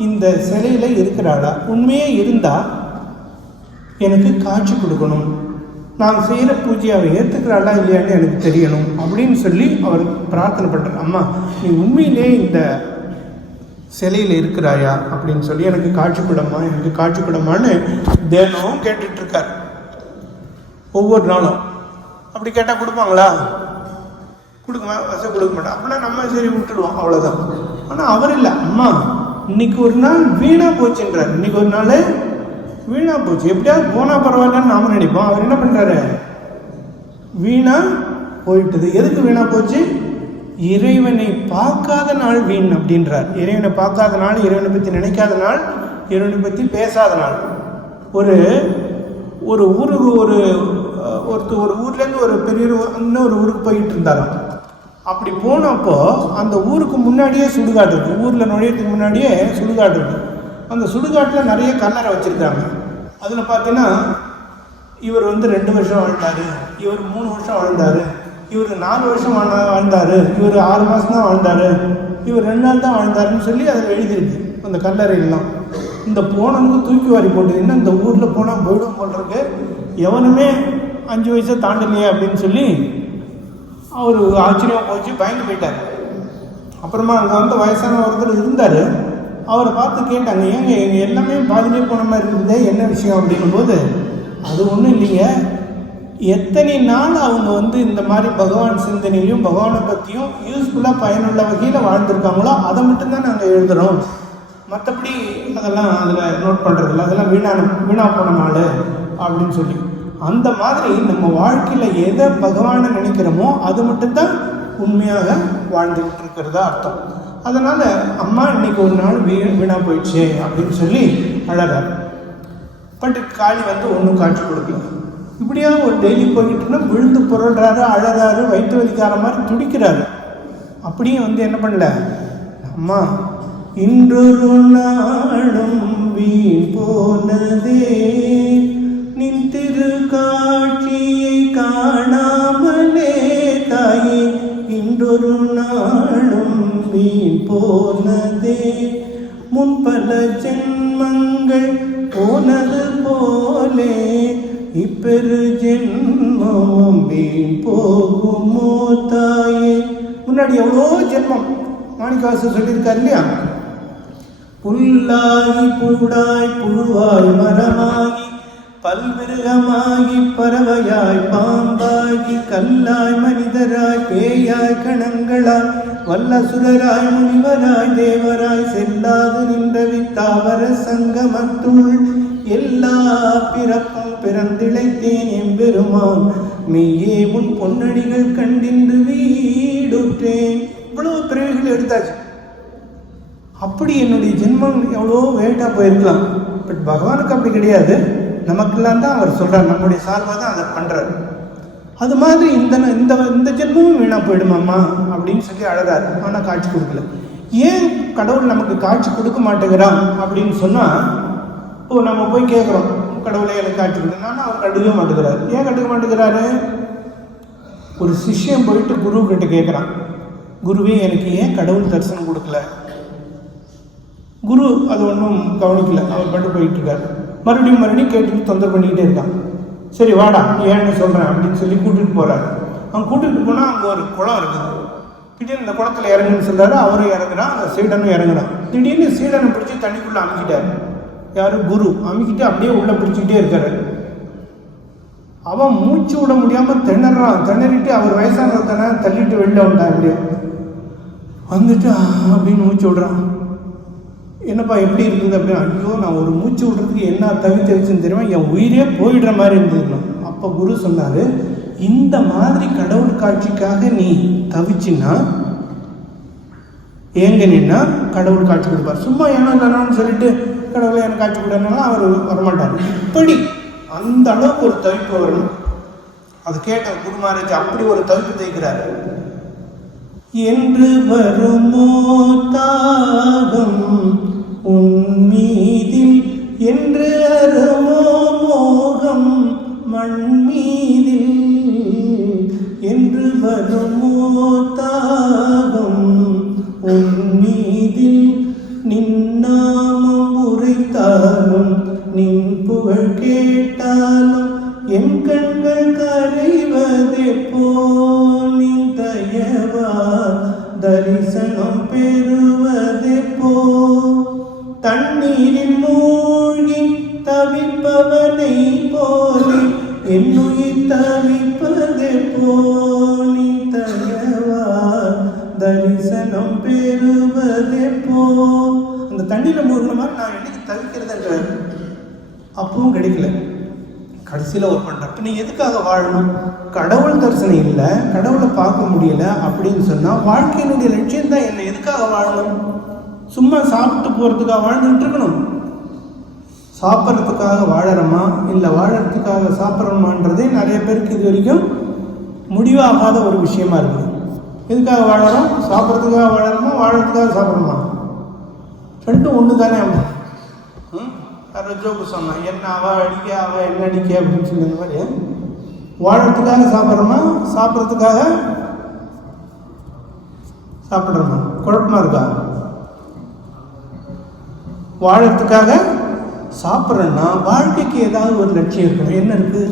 இந்த சிலையில் இருக்கிறாளா, உண்மையே இருந்தால் எனக்கு காட்சி கொடுக்கணும், நான் செய்கிற பூஜையை அவள் ஏற்றுக்கிறாளா இல்லையான்னு எனக்கு தெரியணும் அப்படின்னு சொல்லி அவர் பிரார்த்தனை பண்ணுறார். அம்மா நீ உண்மையிலே இந்த சிலையில் இருக்கிறாயா அப்படின்னு சொல்லி எனக்கு காட்சி கொடுமான்னு தினமும் கேட்டுட்ருக்கார். ஒவ்வொரு நாளும் அப்படி கேட்டால் கொடுப்பாங்களா? கொடுக்க மாட்டோம். அப்படின்னா நம்ம சரி விட்டுடுவோம், அவ்வளோதான். ஆனால் அவர் இல்லை, அம்மா இன்னைக்கு ஒரு நாள் வீணாக போச்சுன்றார். இன்னைக்கு ஒரு நாள் வீணாக போச்சு, எப்படியாவது போனால் பரவாயில்லன்னு நாம நினைப்போம். அவர் என்ன பண்ணுறாரு, வீணாக போயிட்டது. எதுக்கு வீணாக போச்சு? இறைவனை பார்க்காத நாள் வீண் அப்படின்றார். இறைவனை பார்க்காத நாள், இறைவனை பற்றி நினைக்காத நாள், இறைவனை பற்றி பேசாத நாள். ஒரு ஊருக்கு ஒரு ஊர்லேருந்து ஒரு பெரிய இன்னொரு ஊருக்கு போயிட்டு இருந்தாராம். அப்படி போனப்போ அந்த ஊருக்கு முன்னாடியே சுடுகாடு இருக்குது. ஊரில் நுழையத்துக்கு முன்னாடியே சுடுகாடு இருக்குது. அந்த சுடுகாட்டில் நிறைய கல்லறை வச்சுருக்காங்க. அதில் பார்த்தீங்கன்னா இவர் வந்து 2 வருஷம் வாழ்ந்தார், இவர் 3 வருஷம் வாழ்ந்தார், இவர் 4 வருஷம் வாழ்ந்தார், இவர் 6 மாதம் தான் வாழ்ந்தார், இவர் 2 நாள் தான் வாழ்ந்தாருன்னு சொல்லி அதில் எழுதியிருக்கு அந்த கல்லறையெல்லாம். இந்த போனவனுக்கு தூக்கி வாரி போட்டதுன்னா இந்த ஊரில் போனால் போய்டும் போடுறதுக்கு, எவனுமே 5 வயசை தாண்டலையே அப்படின்னு சொல்லி அவர் ஆச்சரியமாக போச்சு, பயந்து போயிட்டார். அப்புறமா அங்கே வந்து வயசான ஒருத்தர் இருந்தார். அவரை பார்த்து கேட்டாங்க, ஏங்க எங்கள் எல்லாமே பாதிலே போன மாதிரி இருந்ததே, என்ன விஷயம் அப்படிங்கும்போது, அது ஒன்றும் இல்லைங்க, எத்தனை நாள் அவங்க வந்து இந்த மாதிரி பகவான் சிந்தனையிலையும் பகவானை பற்றியும் யூஸ்ஃபுல்லாக பயனுள்ள வகையில் வாழ்ந்துருக்காங்களோ அதை மட்டும்தான் நாங்கள் எழுதுகிறோம், மற்றபடி அதெல்லாம் அதில் நோட் பண்ணுறதில்ல, அதெல்லாம் வீணா போன நாள் அப்படின்னு சொல்லி. அந்த மாதிரி நம்ம வாழ்க்கையில் எதை பகவானை நினைக்கிறோமோ அது மட்டும்தான் உண்மையாக வாழ்ந்துக்கிட்டு இருக்கிறதா அர்த்தம். அதனால் அம்மா இன்னைக்கு ஒரு நாள் வீணாக போயிடுச்சு அப்படின்னு சொல்லி அழறார். பட் காளி வந்து ஒன்றும் காட்சி கொடுக்கல. இப்படியா ஒரு டெய்லி போய்கிட்டுனா விழுந்து புரள்றாரு, அழறாரு, வயிற்று வலிக்கார மாதிரி துடிக்கிறாரு. அப்படியும் வந்து என்ன பண்ணல, அம்மா இன்றொரு நாளும் வீண் போனதே, நின் திருக்காட்சியை காணாமலே தாயே, இன்றொரு நாளும் வீண் போனதே, முன்பல ஜென்மங்கள் போனது போலே இப்பெரு ஜென்மம் வீண் போகுமோ தாயே. முன்னாடி எவ்வளோ ஜென்மம் மாணிக்கவாசகர் சொல்லியிருக்காரு இல்லையா, புல்லாகி பூடாய் புழுவாய் மரமாகி பல்விருகமாகி பறவையாய் பாம்பாகி கல்லாய் மனிதராய் பேயாய் கணங்களாய் வல்லசுரராய் முனிவராய் தேவராய் செல்லாது நின்ற வித்தாவர சங்கமத்துள் எல்லா பிறப்பும் பிறந்திழைத்தேன் எம்பெருமான் மெய்யே உன் பொன்னடிகள் கண்டின்று வீடுற்றேன். இவ்வளவு பிறவிகள் எடுத்தாச்சு. அப்படி என்னுடைய ஜென்மம் எவ்வளோ வேட்டாக போயிருக்கலாம். பட் பகவானுக்கு அப்படி கிடையாது, நமக்கெல்லாம் தான் அவர் சொல்கிறார், நம்முடைய சார்பாக தான் அதை பண்ணுறாரு. அது மாதிரி இந்த ஜென்மமும் வீணாக போயிடுமாம்மா அப்படின்னு சொல்லி அழகாரு. ஆனால் காட்சி கொடுக்கல. ஏன் கடவுள் நமக்கு காட்சி கொடுக்க மாட்டேங்கிறான் அப்படின்னு சொன்னால், இப்போ நம்ம போய் கேட்குறோம், கடவுளை எனக்கு காட்சி கொடுக்கணும்னா அவர் கண்டுக்கவே மாட்டேங்கிறாரு. ஏன் கண்டுக்க மாட்டேங்கிறாரு? ஒரு சிஷ்யன் போயிட்டு குரு கிட்ட கேட்குறான், குருவே எனக்கு ஏன் கடவுள் தரிசனம் கொடுக்கல? குரு அது ஒன்றும் கவனிக்கல, அவர் பாட்டு போயிட்டுருக்காரு. மறுபடியும் கேட்டுட்டு தொந்தரவு பண்ணிக்கிட்டே இருக்கான். சரி வாடா ஏன்னு சொல்கிறேன் அப்படின்னு சொல்லி கூட்டிகிட்டு போகிறாரு. அவன் கூட்டிகிட்டு போனால் அங்கே ஒரு குளம் இருக்குது. திடீர்னு இந்த குளத்தில் இறங்குன்னு சொல்கிறாரு. அவரும் இறங்குறான், அந்த சீடனும் இறங்குறான். திடீர்னு சீடனை பிடிச்சி தண்ணிக்குள்ளே அமுக்கிட்டார். யாரும் குரு அமுக்கிட்டு அப்படியே உள்ளே பிடிச்சிக்கிட்டே இருக்காரு. அவன் மூச்சு விட முடியாமல் திணறான். திணறிட்டு அவர் வயசானவர்த்தானே தள்ளிட்டு வெளில வந்தான். இப்படியே வந்துட்டு அப்படின்னு மூச்சு விடுறான். என்னப்பா எப்படி இருக்குது அப்படின்னு. ஐயோ, நான் ஒரு மூச்சு விடுறதுக்கு என்ன தவிச்சுன்னு தெரியுமா, என் உயிரே போயிடுற மாதிரி இருந்ததுன்னா. அப்போ குரு சொன்னார், இந்த மாதிரி கடவுள் காட்சிக்காக நீ தவிச்சின்னா ஏங்க நின்னா கடவுள் காட்சி கொடுப்பார். சும்மா ஏன்னா இல்லைனான்னு சொல்லிட்டு கடவுளை எனக்கு காட்சி கொடுனாலும் அவர் வரமாட்டார். இப்படி அந்த அளவுக்கு ஒரு தவிப்பு வரணும். அது கேட்ட குரு மகாராஜ் அப்படி ஒரு தவிப்பு தேய்க்கிறார். என்று வருமோ தாகம் உன்மீதில், என்று அருமோ மோகம் மண்மீதில், என்று வருமோ தாகம் உன்மீதில், நின்னாமம் உரைத்தாலும் நின் புகழ் கேட்டாலும் என் கண்கள் கரைவதே போல், நின் தயவா தரிசனம் பெறுவதே போ. தண்ணீரில் மூழ்கி தவிப்பவனை போலே என்னுயிர் தவிப்பதே போல், நின் தயவா தரிசனம் பெறுவதே போ. அந்த தண்ணீரை மூழ்கின மாதிரி நான் என்னைக்கு தவிக்கிறதுன்ற அப்பவும் கிடைக்கல. கடைசியில் ஒர்க் பண்ணுறப்ப நீ எதுக்காக வாழணும்? கடவுள் தரிசனம் இல்லை, கடவுளை பார்க்க முடியல அப்படின்னு சொன்னால் வாழ்க்கையினுடைய லட்சியம் தான் என்ன? எதுக்காக வாழணும்? சும்மா சாப்பிட்டு போகிறதுக்காக வாழ்ந்துட்டு இருக்கணும்? சாப்பிட்றதுக்காக வாழறோமா இல்லை வாழறதுக்காக சாப்பிட்றோமான்றதே நிறைய பேருக்கு இது வரைக்கும் முடிவாகாத ஒரு விஷயமா இருக்குது. எதுக்காக வாழறோம்? சாப்பிட்றதுக்காக வாழறோமா வாழறதுக்காக சாப்பிட்றோமா? ரெண்டும் ஒன்று தானே. ஜோக்கு சொன்னான், என்ன அவள் அடிக்க அவள் என்ன அடிக்க அப்படின்னு சொல்லி இந்த மாதிரி வாழறதுக்காக சாப்பிட்றோமா சாப்பிட்றதுக்காக சாப்பிட்றோமா? குழப்பமா இருக்கா? வாழறதுக்காக சாப்பிட்றோன்னா வாழ்க்கைக்கு ஏதாவது ஒரு லட்சியம் இருக்கணும். என்ன இருக்கு?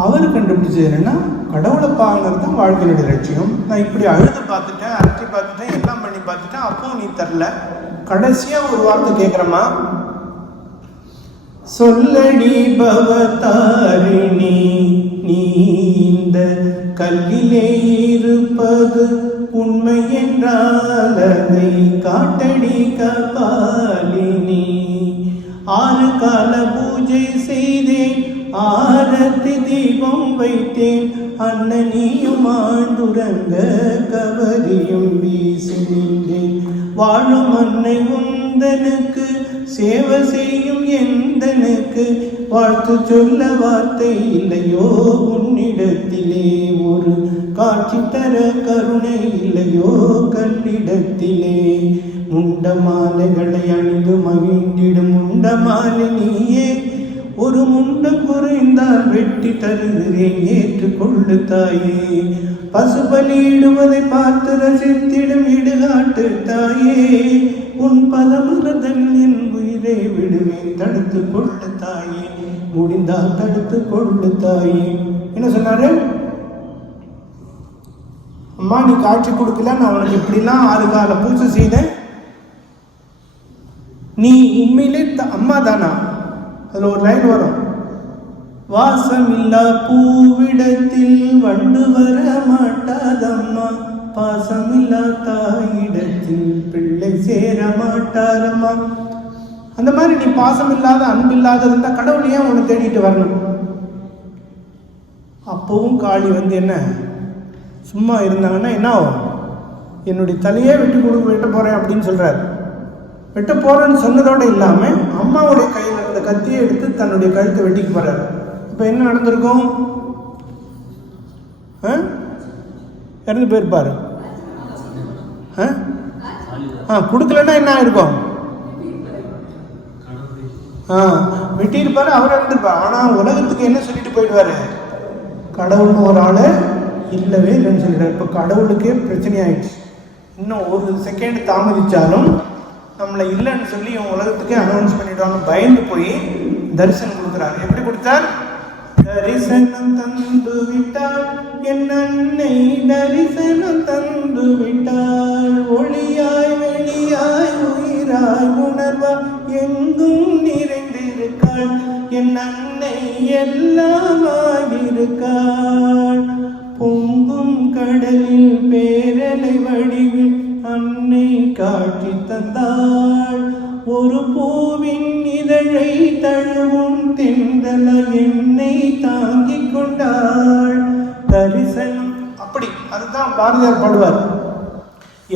அவர் கண்டுபிடிச்சது என்னன்னா கடவுளை பார்க்கறது தான் வாழ்க்கையினுடைய லட்சியம். நான் இப்படி அழுது பார்த்துட்டேன், அரட்டி பார்த்துட்டேன், எல்லாம் பண்ணி பார்த்துட்டேன், அப்பவும் நீ தரல. கடைசியாக ஒரு வார்த்தை கேட்குறமா, சொல்லடி பவதாரிணி நீ இந்த கல்லிலே இருப்பது உண்மை என்றால் அதை காட்டடி கபாலினி. 6 கால பூஜை செய்தேன், ஆரத்தி தீபம் வைத்தேன், அண்ணனியும் ஆண்டுரங்க கவரியும் வீசி நின்றேன். வாழும் அன்னை உந்தனுக்கு சேவை செய்யும் எந்தனுக்கு வாழ்த்து சொல்ல வார்த்தை இல்லையோ உன்னிடத்திலே, ஒரு காட்சி தர கருணை இல்லையோ கண்ணிடத்திலே. முண்ட மாலைகளை அணிந்து மகிழ்ந்திடும் முண்ட மாலை நீயே, ஒரு முண்டம் குறைந்தால் வெட்டி தருகிறேன் ஏற்றுக்கொள்ளு தாயே. பசுபலியிடுவதை பார்த்து ரசித்திடும் இடுகாட்டு தாயே, உன் பதமரதன் என் உயிரை விடுவேன் தடுத்து கொள்ளு தாயே, முடிந்தால் தடுத்து கொள்ளு தாயே. என்ன சொன்னாரு? அம்மா நீ காட்சி கொடுக்கல, நான் உனக்கு இப்படிலாம் 6 கால பூஜை செய்தேன், நீ உண்மையிலே அம்மா தானா? அதில் ஒரு லைன் வரும், வாசமில்லா பூவிடத்தில் வண்டு வர மாட்டாதம்மா, பாசமில்லா தாயிடத்தில் பிள்ளை சேர மாட்டாரம்மா. அந்த மாதிரி நீ பாசம் இல்லாத அன்பில்லாத இருந்தால் கடவுள் ஏன் உன்னை தேடிட்டு வரணும்? அப்பவும் காளி வந்து என்ன சும்மா இருந்தாங்கன்னா என்ன ஆகும்? என்னுடைய தலையே வெட்ட போகிறேன் அப்படின்னு சொல்கிறார். வெட்ட போகிறேன்னு சொன்னதோடு இல்லாமல் அம்மாவுடைய கையில் இருந்த கத்தியை எடுத்து தன்னுடைய கழுத்தை வெட்டிக்கு போகிறார். இப்போ என்ன நடந்திருக்கும்? இறந்து போயிருப்பார். கொடுக்கலன்னா என்ன ஆயிருக்கும்? வெட்டியிருப்பார், அவர் இறந்துருப்பார். ஆனால் உலகத்துக்கு என்ன சொல்லிட்டு போயிடுவார்? கடவுள்னு ஒரு ஆள் இல்லவே இல்லைன்னு சொல்லிடுறாரு. இப்போ கடவுளுக்கே பிரச்சனை ஆயிடுச்சு. இன்னும் ஒரு செகண்ட் தாமதிச்சாலும் நம்மளை இல்லைன்னு சொல்லி இவன் உலகத்துக்கே அனௌன்ஸ் பண்ணிடுவாங்க. பயந்து போய் தரிசனம் கொடுக்குறாரு. எப்படி கொடுத்தார்? தரிசனம் தந்து விட்டாள் என் அன்னை, தரிசனம் தந்து விட்டாள், ஒளியாய் வெளியாய் உயிராய் உணர்வாய் எங்கும் நிறைந்திருக்காள், என் அன்னை எல்லாமாயிருக்காள். பொங்கும் கடலில் பேரலை வடிவில் அன்னை காட்சி தந்தாள். ஒரு பூவின் இதழை தழுவும் தென்றல என்னை தாங்கிக் கொண்டாள். தரிசனம் அப்படி அதுதான் பாரதியார் பாடுவார்.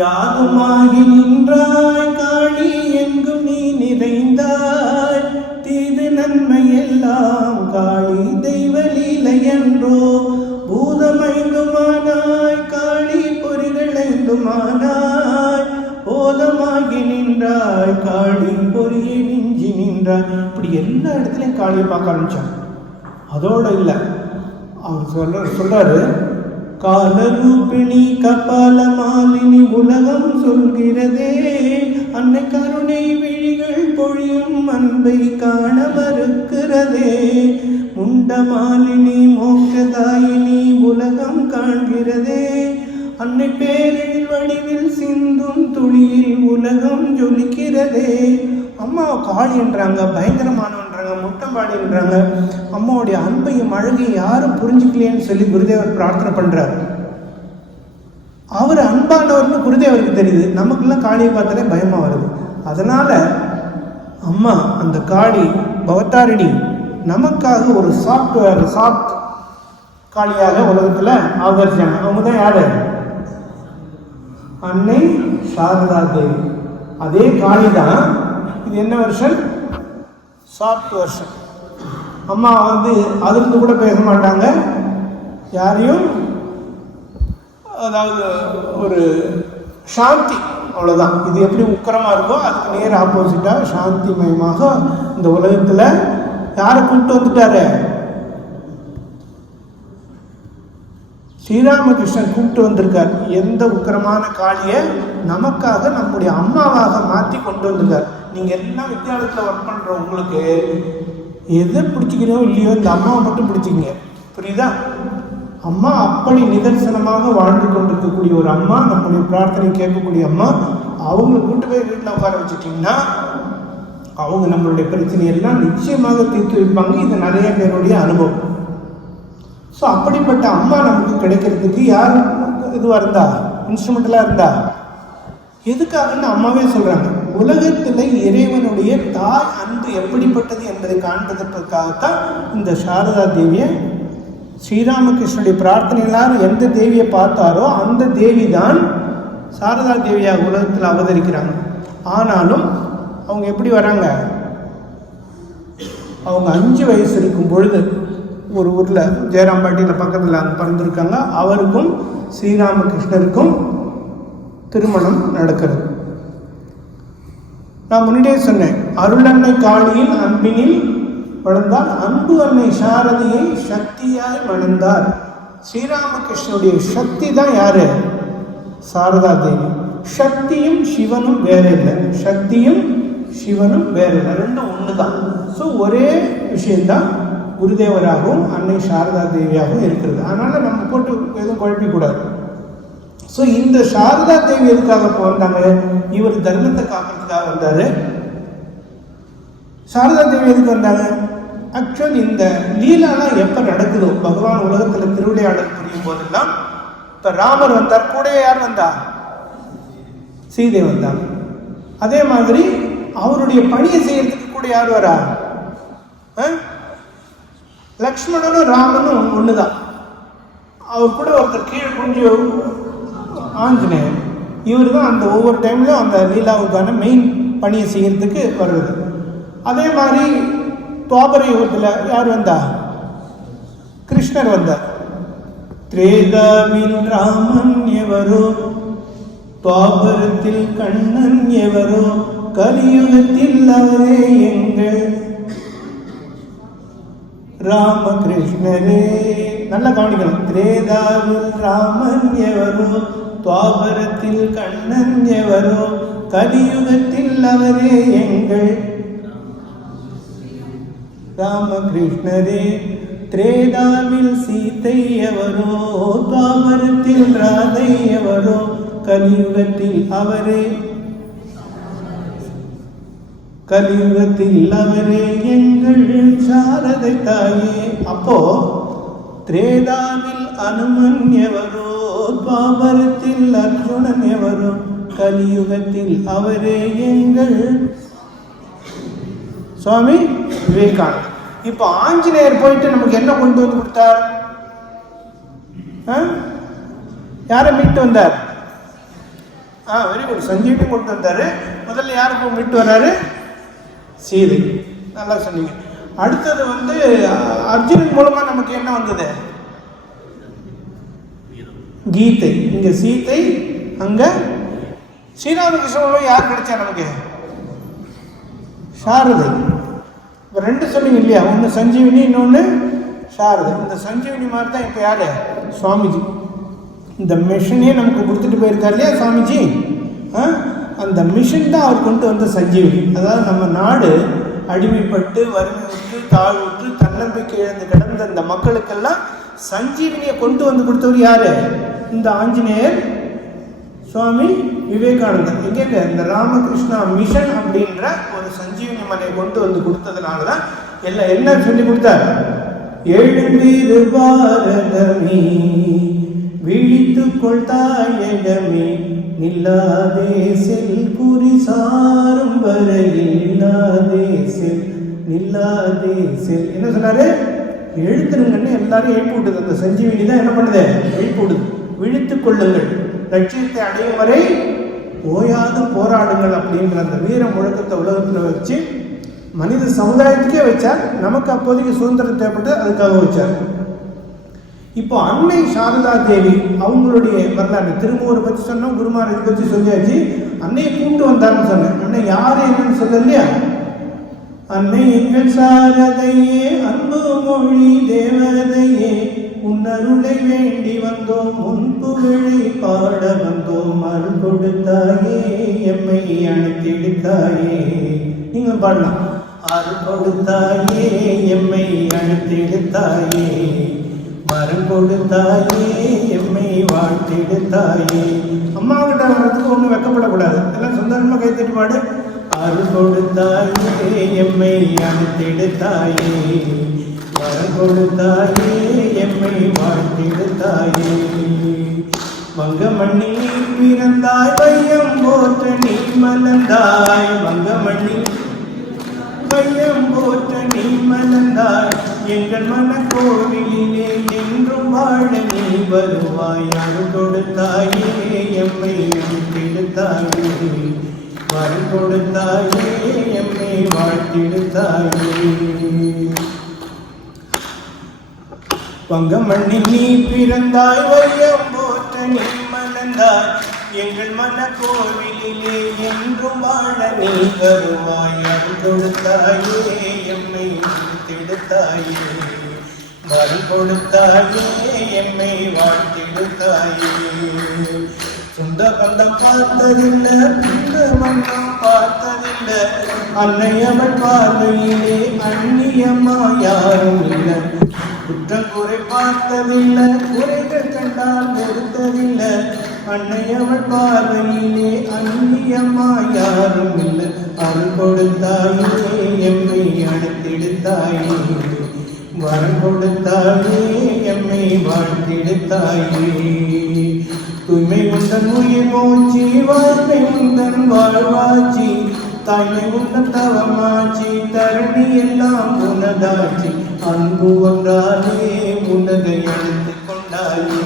யாதுமாகி நின்றாய் காளி எங்கும் நீ நிறைந்தாய். தீது நன்மை எல்லாம் காளி தெய்வ லீலை என்றோ. பூதமைந்துமானாய் காளி பொறிகளைந்துமானாய். போதமாகி நின்றாய் காளி பொறியை நெஞ்சி நின்றாய். இப்படி எல்லா இடத்துலையும் காளியை பார்க்க ஆரம்பிச்சான். அதோட இல்லை, அவர் சொல்றாரு, காலரூபிணி கபால மாலினி உலகம் சொல்கிறதே. அன்னை கருணை விழிகள் பொழியும் அன்பை காண மறுக்கிறதே. முண்டமாலினி மோட்சதாயினி உலகம் காண்கிறதே. அன்னை பேரில் வடிவில் சிந்தும் துளியில் உலகம் ஜொலிக்கிறதே. அம்மா காளி என்றாங்க, பயங்கரமானவன்றாங்க, முட்டம்பாடின்றாங்க. அம்மாவுடைய அன்பையும் அழகையும் யாரும் புரிஞ்சுக்கலையேன்னு சொல்லி குருதேவர் பிரார்த்தனை பண்றாரு. அவர் அன்பானவர்னு குருதேவருக்கு தெரியுது, நமக்குலாம் காளியை பார்த்தாலே பயமா வருது. அதனால அம்மா அந்த காளி பவதாரிணி நமக்காக ஒரு சாஃப்ட் காளியாக உலகத்துல ஆதரிச்சாங்க. அவங்க தான் யாரு? அன்னை சாரதா தேவி. அதே காளி தான். இது என்ன வருஷன்? சாஃப்ட் வருஷன். அம்மா அதிர்ந்து கூட பேச மாட்டாங்க யாரையும், அதாவது ஒரு சாந்தி, அவ்வளோதான். இது எப்படி உக்கிரமாக இருக்கோ அதுக்கு நேர் ஆப்போசிட்டாக சாந்திமயமாக இந்த உலகத்தில் யாரை கூப்பிட்டு வந்துட்டாரு? ஸ்ரீராமகிருஷ்ணன் கூப்பிட்டு வந்திருக்கார். எந்த உக்கிரமான காளியை நமக்காக நம்முடைய அம்மாவாக மாற்றி கொண்டு வந்திருக்கார். நீங்கள் எல்லாம் வித்தியாலயத்தில் ஒர்க் பண்ணுற உங்களுக்கு எதை பிடிச்சிக்கிறோம் இல்லையோ இந்த அம்மாவை மட்டும் பிடிச்சிங்க, புரியுதா? அம்மா அப்படி நிதர்சனமாக வாழ்ந்து கொண்டிருக்கக்கூடிய ஒரு அம்மா, நம்முடைய பிரார்த்தனை கேட்கக்கூடிய அம்மா. அவங்களை கூட்டு போய் வீட்டில் உட்கார வச்சுட்டிங்கன்னா அவங்க நம்மளுடைய பிரச்சனையெல்லாம் நிச்சயமாக தீர்த்து வைப்பாங்க. இது நிறைய பேருடைய அனுபவம். ஸோ அப்படிப்பட்ட அம்மா நமக்கு கிடைக்கிறதுக்கு யார் இதுவாக இருந்தா, இன்ஸ்ட்ருமெண்டலாக இருந்தா, எதுக்காகன்னு அம்மாவே சொல்கிறாங்க. உலகத்தில் இறைவனுடைய தாய் அன்பு எப்படிப்பட்டது என்பதை காண்பதற்காகத்தான் இந்த சாரதா தேவியை, ஸ்ரீராமகிருஷ்ணனுடைய பிரார்த்தனைகளால் எந்த தேவியை பார்த்தாரோ அந்த தேவி தான் சாரதா தேவியாக உலகத்தில் அவதரிக்கிறாங்க. ஆனாலும் அவங்க எப்படி வராங்க? அவங்க 5 வயசு இருக்கும் பொழுது ஒரு ஊரில் ஜெயராம்பாட்டியில் பக்கத்தில் அங்கே பிறந்திருக்காங்க. அவருக்கும் ஸ்ரீராமகிருஷ்ணருக்கும் திருமணம் நடக்கிறது. நான் முன்னாடியே சொன்னேன், அருளன்னை காளியின் அன்பினில் வளர்ந்தால் அன்பு அன்னை சாரதியை சக்தியாய் வளர்ந்தார். ஸ்ரீராமகிருஷ்ணனுடைய சக்தி தான் யாரு? சாரதா தேவி. சக்தியும் சிவனும் வேற இல்லை, சக்தியும் சிவனும் வேற இல்லை, ரெண்டும் ஒன்று தான். ஸோ ஒரே விஷயந்தான் குருதேவராகவும் அன்னை சாரதா தேவியாகவும் இருக்கிறது. அதனால் நம்ம போட்டு எதுவும் குழப்பிக்கூடாது. ஸோ இந்த சாரதா தேவி எதுக்காக வந்தாங்க? இவர் தர்மத்தை காக்கிறதுக்காக வந்தார். சாரதா தேவி எதுக்கு வந்தாங்க? ஆக்சுவல் இந்த லீலாலாம் எப்போ நடக்குதோ, பகவான் உலகத்தில் திருவிளையாடல் புரியும் போதெல்லாம், இப்போ ராமர் வந்தார், கூட யார் வந்தா? சீதை வந்தாங்க. அதே மாதிரி அவருடைய பணியை செய்யறதுக்கு கூட யார் வரா? லக்ஷ்மணனும் ராமனும் ஒண்ணுதான். அவர் கூட ஒருத்தர் கீழே கொஞ்சம் ஆஞ்சநேயர். இவர் தான் அந்த ஒவ்வொரு டைம்லையும் அந்த லீலாவுக்கான மெயின் பணியை செய்யறதுக்கு வருது. அதே மாதிரி துவாபர யுகத்தில் யார் வந்தா? கிருஷ்ணர் வந்தார். திரேதாவில் ராமன் எவரோ, துவாபரத்தில் கண்ணன் எவரோ, கலியுகத்தில் அவரே எங்கள் ராமகிருஷ்ணரே. நல்லா கவனிக்கணும். திரேதாவில் ராமன் எவரோ, துவாபரத்தில் கண்ணன் எவரோ, கலியுகத்தில் அவரே எங்கள் ராமகிருஷ்ணரே. திரேதாவில் சீதை எவரோ, துவாபரத்தில் ராதை எவரோ, கலியுகத்தில் அவரே கலியுகத்தில் அவரே எங்கள் சாரதை தாயே. அப்போ திரேதாவில் அனுமன் எவரோ, பாபரத்தில் அர்ஜுனன் எவரோ, கலியுகத்தில் அவரே எங்கள் சுவாமி விவேகானந்தர். இப்போ ஆஞ்சநேயர் போயிட்டு நமக்கு என்ன கொண்டு வந்து கொடுத்தார்? யாரை மீட்டு வந்தார்? வெரி குட், சஞ்சீவனி கொண்டு வந்தாரு. முதல்ல யாருக்கு மீட்டு வர்றாரு? சீதை. நல்லா சொன்னீங்க. அடுத்தது வந்து அர்ஜுனன் மூலமா நமக்கு என்ன வந்தது? கீதை. இங்க சீதை, அங்க ஸ்ரீராமகிருஷ்ணன். யார் கிடைச்சா நமக்கு? சாரதை. இப்போ ரெண்டு சொன்னீங்க இல்லையா? ஒன்று சஞ்சீவினி, இன்னொன்று சாரதை. இந்த சஞ்சீவினி மாதிரி தான் இப்போ யாரு? சுவாமிஜி. இந்த மிஷனே நமக்கு கொடுத்துட்டு போயிருக்காரு இல்லையா சுவாமிஜி? அந்த மிஷன் தான் அவர் கொண்டு வந்த சஞ்சீவினி. அதாவது நம்ம நாடு அடிமைப்பட்டு வறுமையுற்று தாழ்வுற்று தன்னம்பிக்கை இழந்து கிடந்த இந்த மக்களுக்கெல்லாம் சஞ்சீவினியை கொண்டு வந்து கொடுத்தவர் யாரு? இந்த ஆஞ்சநேயர் சுவாமி விவேகானந்தர். எங்கேங்க? இந்த ராமகிருஷ்ணா மிஷன் அப்படின்ற ஒரு சஞ்சீவினி மலையை கொண்டு வந்து கொடுத்ததுனால தான் எல்லாம் என்ன சொல்லி கொடுத்தார்? எழுந்திரு பாரதமே, விழித்துக்கொள் தாயகமே, நில்லாதே செல் குறி சாரும் வரையில், நில்லாதே செல், நில்லாதே செல். என்ன சொன்னாரு? எழுத்துருங்கன்னு எல்லாரும் எழுப்பி விட்டுது. அந்த சஞ்சீவினி தான் என்ன பண்ணுது? எழுப்பி விடுது. விழித்துக் கொள்ளுங்கள், லட்சியத்தை அடையும் வரை ஓயாது போராடுங்கள் அப்படின்ற அந்த வீர முழக்கத்தை உலகத்தில் வச்சு மனித சமுதாயத்துக்கே வச்சார். நமக்கு அப்போதைக்கு சுதந்திரம் தேவைப்பட்டு அதுக்காக வச்சார். இப்போ அன்னை சாரதா தேவி அவங்களுடைய வரலாறு திருமூரை பற்றி சொன்னோம், குருமாரை பற்றி சொல்லியாச்சு. அன்னையை கூப்பிட்டு வந்தாருன்னு சொன்னேன். அன்னை யாரு என்னன்னு சொல்ல இல்லையா? அன்னை எங்கள் சாரதையே, அன்பு மொழி தேவதையே, உன்னருளை வேண்டி வந்தோம், முன்புகளை பாட வந்தோம், அருள் கொடுத்தாயே, எம்மை அழைத்தெடுத்தாயே. நீங்கள் பாடலாம். அருள் கொடுத்தாயே, எம்மை அழைத்தெடுத்தாயே, மரம் கொடுத்தாயே, எம்மை வாழ்த்தெடுத்தாயே. அம்மா கிட்ட வர்றதுக்கு ஒன்றும் வெக்கப்படக்கூடாது. எல்லாம் சொந்தமாக கைத்தட்டி பாடு. அருள் கொடுத்தாயே, எம்மை அழைத்தெடுத்தாயே, வரம் கொடுத்தாயே, எம்மை வாழ்த்தெடுத்தாயே. வங்க மண்ணில் நீ பிறந்தாய், வையம் போற்ற நீ மலர்ந்தாய். வங்க மண்ணில் வையம் போற்ற நீ மலர்ந்தாய், எங்கள் மன கோவிலிலே என்றும் வாழ நீ வருவாய். அருள் கொடுத்தாயே, எம்மை வாழ்த்தெடுத்தாயே, வரம் கொடுத்தாயே, எம்மை வாழ்த்தெடுத்தாயே. வங்க மண்ணில் நீ பிறந்தாய், வையம் போற்ற நீ மலர்ந்தாய், எங்கள் மன கோவிலிலே என்றும் வாழ நீ வருவாய். அருள் கொடுத்தாயே, எம்மை வாழ்த்தெடுத்தாயே, வரம் கொடுத்தாயே, எம்மை வாழ்த்தெடுத்தாயே. சொந்த பந்தம் பார்த்ததில்லை, இந்த மன்னம் பார்த்ததில்லை, அன்னை அவள் பார்வையிலே அந்நியம்மா யாரும் இல்லை. குற்றம் குறை பார்த்ததில்லை, குறைகள் கண்டால் நிறுத்ததில்லை, அன்னை அவள் பார்வையிலே அந்நியம்மா யாரும் இல்லை. அருள் கொடுத்தாயே, எம்மை அழைத்தெடுத்தாயே, வரம் கொடுத்தாயே, எம்மை வாழ்த்தெடுத்தாயே. தூய்மை உந்தன் உயிர் மூச்சு, வாழ்மை உந்தன் வாழ்வாச்சி, தாய்மை உந்தன் தவமாச்சி, தரணி எல்லாம் உனதாச்சி. அன்பு ஒன்றாலே உனதை அழைத்து கொண்டாயே,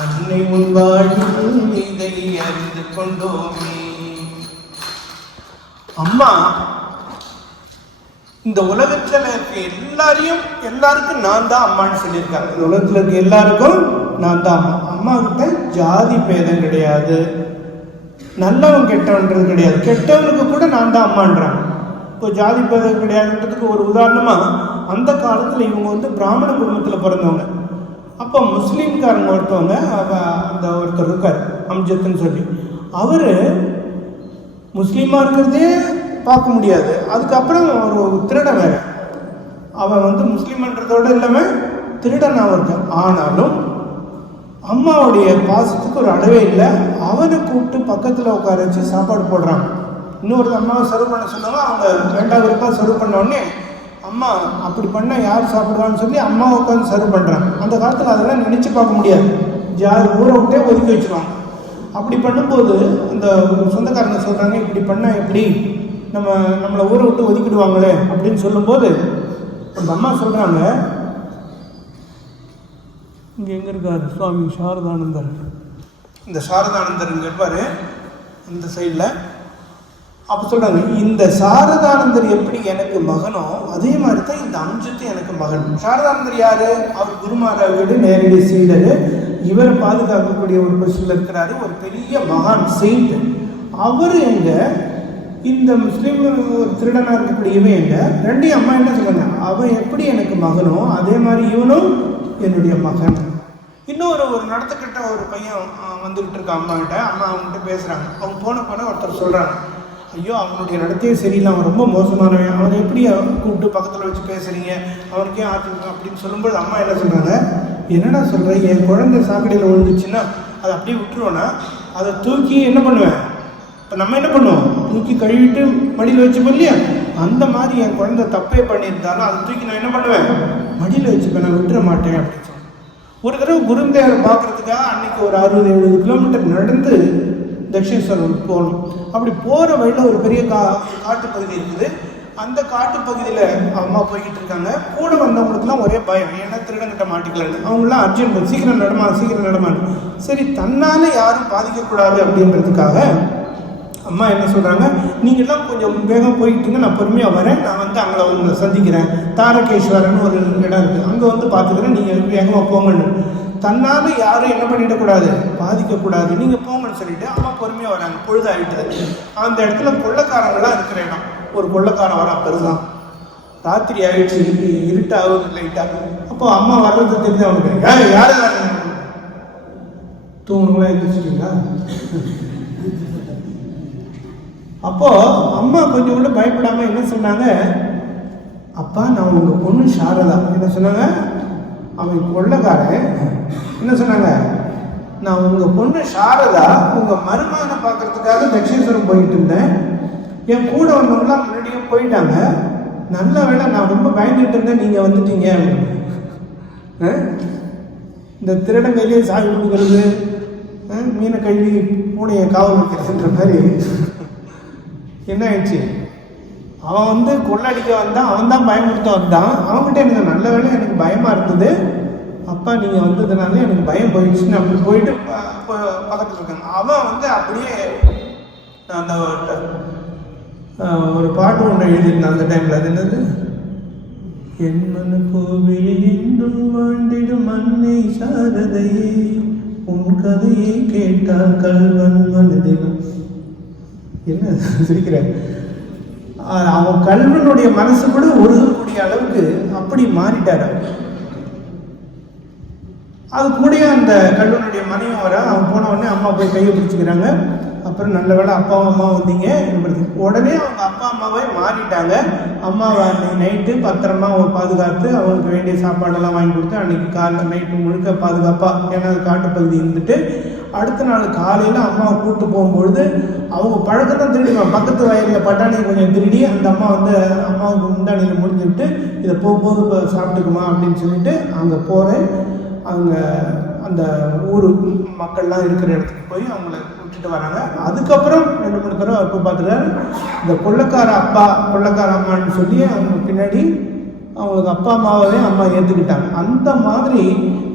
அன்னை உன் வாழ்வில் இதை அறிந்து கொண்டோமே. அம்மா இந்த உலகத்தில் இருக்க எல்லாருக்கும் நான் தான் அம்மான்னு சொல்லியிருக்காங்க. இந்த உலகத்தில் இருக்க எல்லாருக்கும் நான் தான் அம்மா. அம்மா கிட்ட ஜாதி பேதம் கிடையாது, நல்லவன் கெட்டவன்றது கிடையாது. கெட்டவனுக்கு கூட நான் தான் அம்மான்றாங்க. இப்போ ஜாதி பேதம் கிடையாதுன்றதுக்கு ஒரு உதாரணமாக, அந்த காலத்தில் இவங்க வந்து பிராமண குடும்பத்தில் பிறந்தவங்க. அப்போ முஸ்லீம்காரங்க ஒருத்தவங்க, அந்த ஒருத்தர் இருக்கார் அம்ஜத்துன்னு சொல்லி, அவர் முஸ்லீமாக இருக்கிறதே பார்க்க முடியாது. அதுக்கப்புறம் ஒரு திருடன் வேறு. அவன் வந்து முஸ்லீம்ன்றதோடு இல்லாமல் திருடனாக இருக்கான். ஆனாலும் அம்மாவுடைய பாசத்துக்கு ஒரு அளவே இல்லை. அவனை கூப்பிட்டு பக்கத்தில் உட்கார வச்சு சாப்பாடு போடுறாங்க. இன்னொரு அம்மாவை சர்வ் பண்ண சொல்லுவாங்க. அவங்க 2வது ரூபாய் சர்வ் பண்ண உடனே அம்மா அப்படி பண்ணால் யார் சாப்பிடுவான்னு சொல்லி அம்மா உட்காந்து சர்வ் பண்ணுறாங்க. அந்த காலத்தில் அதெல்லாம் நினச்சி பார்க்க முடியாது. ஊரை விட்டே ஒதுக்கி வச்சுருவாங்க. அப்படி பண்ணும்போது அந்த சொந்தக்காரங்க சொல்கிறாங்க, இப்படி பண்ணால் எப்படி, நம்மளை ஊரை விட்டு ஒதுக்கிடுவாங்களே அப்படின்னு சொல்லும்போது அந்த அம்மா சொல்கிறாங்க, இங்கே எங்கே இருக்கார் சுவாமி சாரதானந்தர், இந்த சாரதானந்தர் இங்கே இருப்பார் இந்த சைடில். அப்போ சொல்கிறாங்க, இந்த சாரதானந்தர் எப்படி எனக்கு மகனோ அதே மாதிரி தான் இந்த அம்ஜத்து எனக்கு மகன். சாரதானந்தர் யார்? அவர் குருமாராவோட நேரடி சீடர். இவரை பாதுகாக்கக்கூடிய ஒரு பொசிஷனில் இருக்கிறாரு, ஒரு பெரிய மகான் செயின்ட். அவர் எங்க இந்த முஸ்லீம் ஒரு திருடனாக இருக்கக்கூடிய இவன் எங்க. ரெண்டையும் அம்மா என்ன சொல்லுங்க, அவன் எப்படி எனக்கு மகனோ அதே மாதிரி இவனும் என்னுடைய மகன். இன்னொரு நடத்துக்கிட்ட ஒரு பையன் வந்துக்கிட்டு இருக்க அம்மாக்கிட்ட. அம்மா அவங்ககிட்ட பேசுகிறாங்க. அவங்க போன ஒருத்தர் சொல்கிறாங்க, ஐயோ அவனுடைய நடத்தையே சரியில்லை, அவன் ரொம்ப மோசமானவன், அவனை எப்படி கூப்பிட்டு பக்கத்தில் வச்சு பேசுகிறீங்க, அவனுக்கே ஆற்றுங்க அப்படின்னு சொல்லும்போது அம்மா என்ன சொல்கிறாங்க, என்னடா சொல்கிறேன், என் குழந்தை சாக்கடையில் விழுந்துச்சுன்னா அதை அப்படியே விட்டுருவோன்னா அதை தூக்கி என்ன பண்ணுவேன், இப்போ நம்ம என்ன பண்ணுவோம், தூக்கி கழுவிட்டு மடியில் வச்சுப்போம் இல்லையா, அந்த மாதிரி என் குழந்தை தப்பே பண்ணியிருந்தாலும் அதை தூக்கி நான் என்ன பண்ணுவேன், மடியில் வச்சுப்பேன், நான் விட்டுற மாட்டேன் அப்படின்னு சொன்னேன். ஒரு தடவை குருந்தையாரை பார்க்குறதுக்காக அன்றைக்கி ஒரு 60-70 கிலோமீட்டர் நடந்து தட்சிணேஸ்வரம் போகணும். அப்படி போகிற வழியில் ஒரு பெரிய காட்டுப்பகுதி இருக்குது. அந்த காட்டுப்பகுதியில் அம்மா போய்கிட்டு இருக்காங்க. கூட வந்தவங்களுக்குலாம் ஒரே பயம், ஏன்னா திருடங்கிட்ட மாட்டிக்கலான்னு. அவங்களாம் அர்ஜென்ட், சீக்கிரம் நடமான்னு. சரி, தன்னால் யாரும் பாதிக்கக்கூடாது அப்படின்றதுக்காக அம்மா என்ன சொல்கிறாங்க, நீங்கள்லாம் கொஞ்சம் வேகம் போயிட்டுங்க, நான் பொறுமையாக வரேன், நான் வந்து அங்கே உங்களை சந்திக்கிறேன், தாரகேஸ்வரன்னு ஒரு இடம் இருக்குது, அங்கே வந்து பார்த்துக்கிறேன், நீங்கள் வேகமாக போங்கன்னு. தன்னால் யாரும் என்ன பண்ணிடக்கூடாது, பாதிக்கக்கூடாது, நீங்கள் போங்கன்னு சொல்லிட்டு அம்மா பொறுமையாக வராங்க. பொழுது ஆகிட்டு அந்த இடத்துல கொள்ளைக்காரங்களாம் இருக்கிற இடம். ஒரு கொள்ளைக்காரன் வர பெருதான், ராத்திரி ஆகிடுச்சு, இருட்டாகுது லைட்டாக. அப்போ அம்மா வர்றது தெரிஞ்சு அவனுக்கு யார் தூங்கணுங்களா எழுந்திரிச்சிட்டிங்களா. அப்போது அம்மா கொஞ்சம் கூட பயப்படாமல் என்ன சொன்னாங்க, அப்பா நான் உங்கள் பொண்ணு சாரதா. என்ன சொன்னாங்க, அவன் கொள்ளைக்காரன். என்ன சொன்னாங்க, நான் உங்கள் பொண்ணு சாரதா உங்கள் மருமகனை பார்க்கறதுக்காக தட்சிணேஸ்வரம் போயிட்டு இருந்தேன், என் கூட வந்தவங்களாம் முன்னாடியே போயிட்டாங்க, நல்ல வேளை நான் ரொம்ப பயந்துட்டு இருந்தேன், நீங்கள் வந்துட்டீங்க. இந்த திருடன் கையிலேயே சாவி கொடுக்குறது, மீனை கழுவி பூனையை காவல் வைக்கிறதுன்ற மாதிரி என்ன ஆயிடுச்சு, அவன் வந்து கொள்ளடிக்க வந்தான், அவன் தான் பயமுறுத்த வந்தான். அவங்ககிட்ட எனக்கு நல்ல வேலை எனக்கு பயமாக இருந்தது, அப்பா நீங்கள் வந்ததுனால எனக்கு பயம் போயிடுச்சுன்னு அப்படி போயிட்டு பக்கத்தில் இருக்காங்க. அவன் வந்து அப்படியே அந்த ஒரு பாட்டு ஒன்று எழுதியிருந்தான் அந்த டைமில். அது என்னது, என் மன கோவிலில் என்றும் வாழ்ந்திடும் மண்ணை சாரதையே, உன் கதையை கேட்டால் கல்வன் மனதிலும். என்ன சிரிக்கிற, அவன் கல்வனுடைய மனசு கூட உருகக்கூடிய அளவுக்கு அப்படி மாறிட்டார். அது கூட அந்த கல்வனுடைய மனைவி வர, அவன் போன உடனே அம்மா போய் கையை பிடிச்சிக்கிறாங்க. அப்புறம் நல்ல வேளை அப்பாவும் அம்மா வந்தீங்க. உடனே அவங்க அப்பா அம்மாவே மாறிட்டாங்க. அம்மாவை நைட்டு பத்திரமா பாதுகாத்து அவங்களுக்கு வேண்டிய சாப்பாடெல்லாம் வாங்கி கொடுத்து அன்றைக்கி காலையில் நைட்டு முழுக்க பாதுகாப்பாக, ஏன்னா அது காட்டுப்பகுதி இருந்துட்டு அடுத்த நாள் காலையில் அம்மாவை கூப்பிட்டு போகும்பொழுது அவங்க பழக்கத்தான் திருடிடுவாங்க. பக்கத்து வயலில் பட்டாணியை கொஞ்சம் திருடி அந்த அம்மா வந்து அம்மாவுக்கு முந்தானியில் முடிஞ்சு விட்டு இதை போகும்போது சாப்பிட்டுக்குமா அப்படின்னு சொல்லிட்டு அங்கே போகிறேன். அவங்க அந்த ஊர் மக்கள்லாம் இருக்கிற இடத்துக்கு போய் அவங்கள விட்டுட்டு வராங்க. அதுக்கப்புறம் 2-3 தடவை அப்போ பார்த்துட்டாரு. இந்த கொள்ளைக்கார அம்மான்னு சொல்லி அவங்க பின்னாடி அவங்களுக்கு அப்பா அம்மாவே அம்மா ஏற்றுக்கிட்டாங்க. அந்த மாதிரி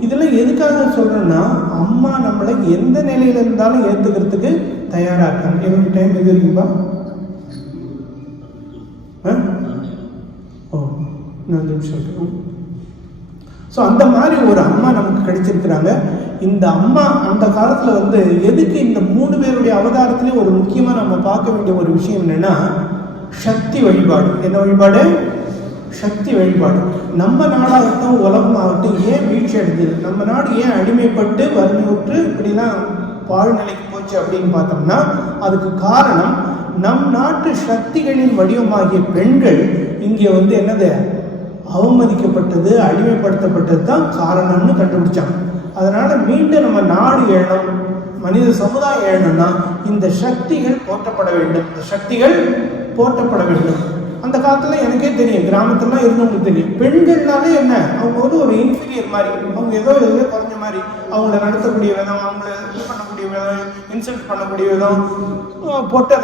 இதெல்லாம் எதுக்காக சொல்கிறேன்னா, அம்மா நம்மளை எந்த நிலையில் இருந்தாலும் ஏற்றுக்கிறதுக்கு தயாராக இருக்காங்க. என்னுடைய டைம் எது இருக்குப்பா? ஓ, 4 நிமிஷம் இருக்கு. ஸோ அந்த மாதிரி ஒரு அம்மா நமக்கு கிடைச்சிருக்கிறாங்க. இந்த அம்மா அந்த காலத்தில் வந்து எதுக்கு இந்த 3 பேருடைய அவதாரத்துலேயும் ஒரு முக்கியமாக நம்ம பார்க்க வேண்டிய ஒரு விஷயம் என்னென்னா, சக்தி வழிபாடு. என்ன வழிபாடு? சக்தி வழிபாடு. நம்ம நாடாகட்டும் உலகமாகட்டும் ஏன் வீழ்ச்சி அடைஞ்சது, நம்ம நாடு ஏன் அடிமைப்பட்டு வறுமையுற்று இப்படிலாம் பாழ்நிலைக்கு போச்சு அப்படின்னு பார்த்தோம்னா, அதுக்கு காரணம் நம் நாட்டு சக்திகளின் வடிவமாகிய பெண்கள் இங்கே வந்து என்னது அவமதிக்கப்பட்டது, அடிமைப்படுத்தப்பட்டது தான் காரணம்னு கண்டுபிடிச்சாங்க. அதனால் மீண்டும் நம்ம நாடு எழணும், மனித சமுதாயம் எழணும்னா இந்த சக்திகள் போற்றப்பட வேண்டும். இந்த சக்திகள் போற்றப்பட வேண்டும். அந்த காலத்தில் எனக்கே தெரியும், கிராமத்துலாம் இருந்தவங்களுக்கு தெரியும், பெண்கள்னாலே என்ன, அவங்க வந்து ஒரு இன்ஃபீரியர் மாதிரி, அவங்க ஏதோ குறைஞ்ச மாதிரி, அவங்கள நடத்தக்கூடிய விதம், அவங்கள இது பண்ணக்கூடிய விதம், இன்சல்ட் பண்ணக்கூடிய விதம், பொட்டை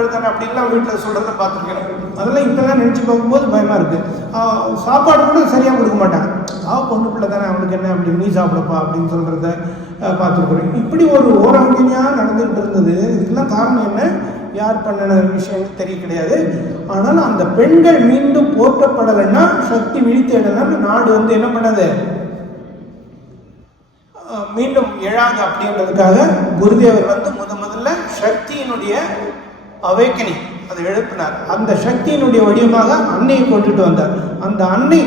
எழுத்தானே அப்படின்லாம் வீட்டில் சொல்கிறத பார்த்துருக்கேன். அதெல்லாம் இப்போலாம் நினச்சி பார்க்கும்போது பயமாக இருக்குது. சாப்பாடு கூட சரியாக கொடுக்க மாட்டாங்க. பொண்ணு பிள்ளை தானே, அவனுக்கு என்ன அப்படி, நீ சாப்பிடப்பா அப்படின்னு சொல்கிறத பார்த்துருக்குறேன். இப்படி ஒரு ஓரங்கனியாக நடந்துகிட்டு இருந்தது. இதுக்கெல்லாம் காரணம் என்ன, யார் பண்ணின விஷயம் தெரிய கிடையாது. ஆனால் அந்த பெண்கள் மீண்டும் போற்றப்படலைன்னா, சக்தி விழித்தேடனா நாடு வந்து என்ன பண்ணது, மீண்டும் எழாது. அப்படின்றதுக்காக குருதேவர் வந்து முதல்ல சக்தியினுடைய அவேக்கனிங் அதை எழுப்பினார். அந்த சக்தியினுடைய வடிவமாக அன்னையை கொண்டுட்டு வந்தார். அந்த அன்னை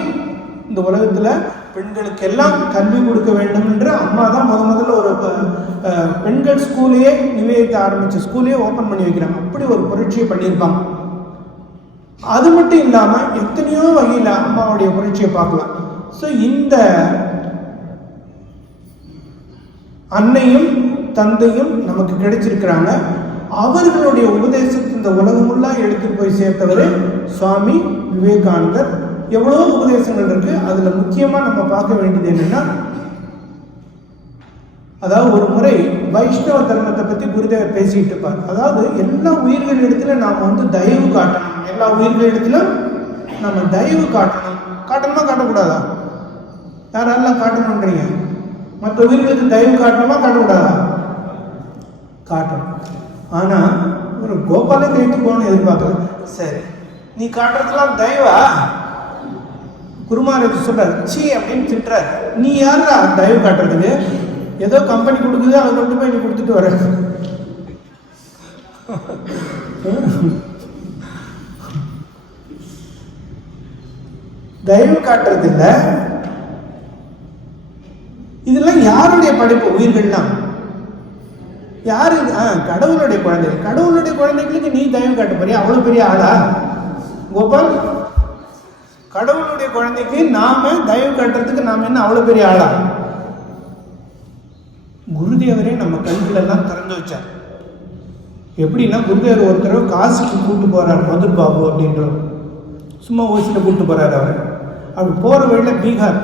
இந்த உலகத்தில் பெண்களுக்கு எல்லாம் கல்வி கொடுக்க வேண்டும் என்று அம்மா தான் முதல்ல ஒரு பெண்கள் ஸ்கூலையே நிவேதிக்க ஆரம்பித்த ஸ்கூலையே ஓப்பன் பண்ணி வைக்கிறாங்க. அப்படி ஒரு புரட்சியை பண்ணியிருப்பாங்க. அது மட்டும் இல்லாமல் எத்தனையோ வகையில் அம்மாவுடைய புரட்சியை பார்க்கலாம். ஸோ இந்த அன்னையும் தந்தையும் நமக்கு கிடைச்சிருக்கிறாங்க. அவர்களுடைய உபதேசத்தை இந்த உலகமுள்ளா எடுத்துட்டு போய் சேர்த்தவர் சுவாமி விவேகானந்தர். எவ்வளோ உபதேசங்கள் இருக்கு. அதுல முக்கியமா நம்ம பார்க்க வேண்டியது என்னன்னா, அதாவது ஒரு முறை வைஷ்ணவ தர்மத்தை பத்தி குருதேவர் பேசிட்டு இருப்பார். அதாவது எல்லா உயிர்களிடத்துல நாம வந்து தயவு காட்டணும். எல்லா உயிர்களிடத்திலும் நம்ம தயவு காட்டணும். காட்டணுமா காட்டக்கூடாதா? யாரெல்லாம் காட்டணுன்றீங்க? மற்ற உயிர்களுக்கு தயவு காட்டணுமா காட்டக்கூடாதா? காட்டணும். ஆனா ஒரு கோபாலை கைட்டு போகணும்னு எதிர்பார்க்கல. சரி, நீ காட்டுறதுலாம் தயவா? குருமார் சொல்றாரு, சி அப்படின்னு திட்டுறாரு. நீ யாரா தயவு காட்டுறதுக்கு? ஏதோ கம்பெனி கொடுக்குது, அதை கொண்டு போய் நீ கொடுத்துட்டு வர. தயவு காட்டுறது இல்ல. இதெல்லாம் யாருடைய படைப்பு? உயிர்கள்லாம் யாரு? கடவுளுடைய குழந்தை. கடவுளுடைய குழந்தைகளுக்கு நீ தயவு காட்ட போறியா? அவ்வளவு பெரிய ஆளா கோபால்? கடவுளுடைய குழந்தைக்கு நாம தயவு காட்டுறதுக்கு நாம என்ன அவ்வளவு பெரிய ஆளா? குருதேவரே நம்ம கண்கள் எல்லாம் திறந்து வச்சார். எப்படின்னா, குருதேவர் ஒரு தடவை காசிக்கு கூட்டு போறார், மதுர் பாபு அப்படின்ற சும்மா ஓசியில் கூட்டு போறாரு. அவர் அப்படி போற வழியில பீகார்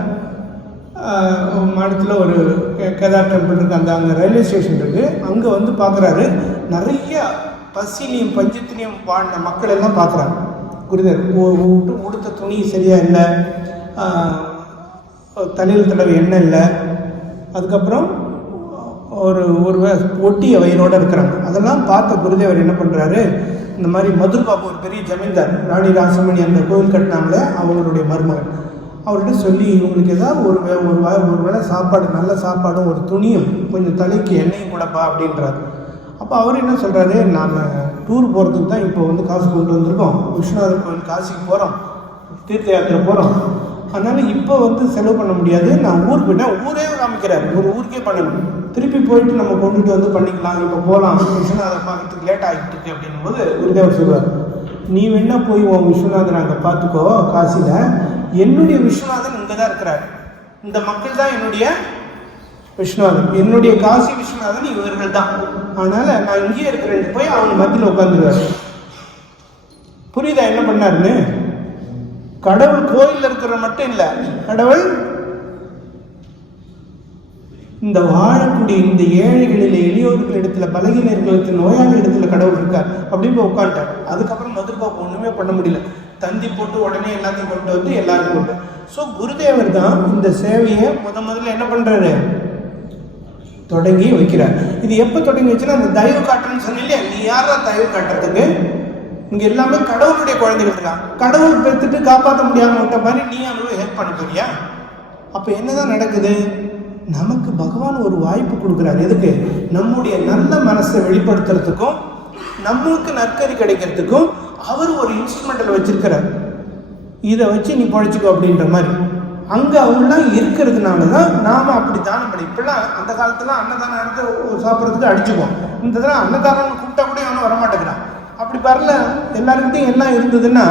மாநிலத்தில் ஒரு கேதார் டெம்பிள் இருக்கு. அங்கே ரயில்வே ஸ்டேஷன் இருக்கு. அங்கே வந்து பார்க்குறாரு, நிறைய பசிலையும் பஞ்சத்திலையும் வாழ்ந்த மக்கள் எல்லாம் பார்க்குறாங்க. குருதேவர் உடுத்த துணி சரியா இல்லை, தலையில் தடவை எண்ணெய் இல்லை, அதுக்கப்புறம் ஒரு ஒட்டிய வயிறோடு இருக்கிறாங்க. அதெல்லாம் பார்த்த குருதேவர் என்ன பண்ணுறாரு, இந்த மாதிரி மதுர் பாபு ஒரு பெரிய ஜமீன்தார், ராணி ராசமணி அந்த கோவில் கட்டினாங்களே அவங்களுடைய மருமகன், அவர்கிட்ட சொல்லி இவங்களுக்கு ஏதாவது ஒரு வேளை சாப்பாடு, நல்ல சாப்பாடும் ஒரு துணியும் கொஞ்சம் தலைக்கு எண்ணெயும் கூடப்பா அப்படின்றாரு. அப்போ அவர் என்ன சொல்கிறாரு, நாம் டூர் போகிறதுக்கு தான் இப்போ வந்து காசு கொண்டு வந்திருக்கோம், விஸ்வநாதர் கோவில் காசிக்கு போகிறோம், தீர்த்த யாத்திரை போகிறோம், அதனால் இப்போ வந்து செலவு பண்ண முடியாது, நான் ஊருக்கு போயிட்டேன். ஊரே காமிக்கிறார், ஒரு ஊருக்கே பண்ணணும், திருப்பி போயிட்டு நம்ம கொண்டுட்டு வந்து பண்ணிக்கலாம், இப்போ போகலாம், விஸ்வநாதர் பார்க்கறதுக்கு லேட் ஆகிட்டு இருக்கு அப்படின்னும் போது குருதேவர் சொல்லுவார், நீ வேணா போய் உன் விஸ்வநாதன் அங்கே பார்த்துக்கோ காசியில், என்னுடைய விஸ்வநாதன் இங்கே தான் இருக்கிறார், இந்த மக்கள் தான் என்னுடைய விஸ்வநாதன், என்னுடைய காசி விஸ்வநாதன் இவர்கள் தான், அதனால நான் இங்கேயே இருக்கிறேன், போய் அவங்க மத்தியில் உட்காந்துருவார். புரியுதா என்ன பண்ணாருன்னு? கடவுள் கோயிலில் இருக்கிற மட்டும் இல்லை, கடவுள் இந்த வாழக்கூடிய இந்த ஏழைகளில், எளியோர்கள் இடத்துல, பலகீனர்களுக்கு, நோயாளி இடத்துல கடவுள் இருக்கார் அப்படின்னு போய் உட்காந்துட்டார். அதுக்கப்புறம் மதுர்பாபு ஒன்றுமே பண்ண முடியல, தந்தி போட்டு உடனே எல்லாத்தையும் கொண்டு வந்து எல்லாருக்கும் கொண்டு. ஸோ குருதேவர் தான் இந்த சேவையை முதல்ல என்ன பண்ணுறாரு, தொடங்கி வைக்கிறார். இது எப்போ தொடங்கி வச்சுன்னா, அந்த தயவு காட்டுன்னு சொன்னீங்க, நீ யாரா தயவு காட்டுறதுக்கு? இங்கே எல்லாமே கடவுளுடைய குழந்தைகள் தான், கடவுள் பெற்றுட்டு காப்பாற்ற முடியாமல் விட்ட மாதிரி நீ அவங்களுக்கு ஹெல்ப் பண்ண போறியா? அப்போ என்னதான் நடக்குது, நமக்கு பகவான் ஒரு வாய்ப்பு கொடுக்குறாரு. எதுக்கு? நம்முடைய நல்ல மனசை வெளிப்படுத்துறதுக்கும் நம்மளுக்கு நற்கறி கிடைக்கிறதுக்கும் அவர் ஒரு இன்ஸ்ட்ருமெண்டல் வச்சிருக்கிறார். இதை வச்சு நீ பழைச்சிக்கோ அப்படின்ற மாதிரி. அங்கே அவங்களாம் இருக்கிறதுனால தான் நாம் அப்படி தானம் பண்ணி, இப்பெல்லாம் அந்த காலத்தில் அன்னதானம் எடுத்து சாப்பிட்றதுக்கு அடிச்சுக்குவோம். இந்த தடவை அன்னதானம் கூப்பிட்டா கூட அவனும் வரமாட்டேங்கிறான். அப்படி வரல, எல்லாருக்கிட்டையும் எல்லாம் இருந்ததுன்னா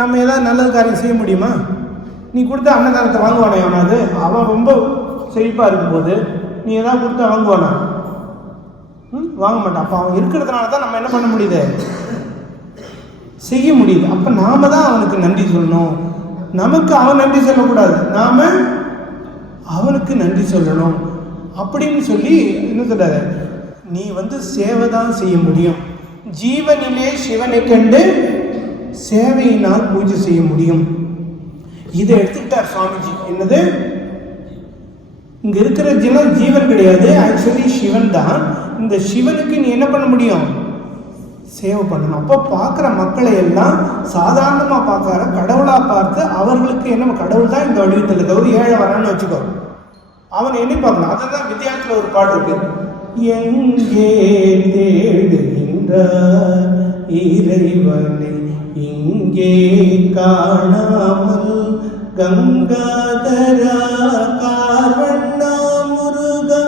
நம்ம ஏதாவது நல்லது காரியம் செய்ய முடியுமா? நீ கொடுத்த அன்னதானத்தை வாங்குவானே அவனாவது, அவன் ரொம்ப செழிப்பாக இருக்கும்போது நீ ஏதாவது கொடுத்தா வாங்குவானா? வாங்க மாட்டான். அப்போ அவன் இருக்கிறதுனால தான் நம்ம என்ன பண்ண முடியுது, செய்ய முடியுது. அப்போ நாம தான் அவனுக்கு நன்றி சொல்லணும். நமக்கு அவன் நன்றி சொல்லக்கூடாது, நாம அவனுக்கு நன்றி சொல்லணும் அப்படின்னு சொல்லி என்ன சொல்றாரு, நீ சேவை தான் செய்ய முடியும். ஜீவனிலே சிவனை கண்டு சேவையினால் பூஜை செய்ய முடியும். இதை எடுத்துக்கிட்டார் சுவாமிஜி. என்னது, இங்க இருக்கிற ஜீவன் கிடையாது, ஆக்சுவலி சிவன் தான். இந்த சிவனுக்கு நீ என்ன பண்ண முடியும், சேவை பண்ணணும். அப்போ பார்க்குற மக்களை எல்லாம் சாதாரணமாக பார்க்குற கடவுளாக பார்த்து அவர்களுக்கு என்ன, கடவுள் தான் இந்த வடிவத்தில் இருக்க, ஒரு ஏழை வரான்னு வச்சுக்கோ, அவனை எண்ணி பார்க்கணும். அதுதான் வித்தியாசத்தில் ஒரு பாட்டு இருக்கு, எங்கே தேடுகின்றார் இறைவனை இங்கே காணாமல், கங்காதரா கார்வண்ணா முருகா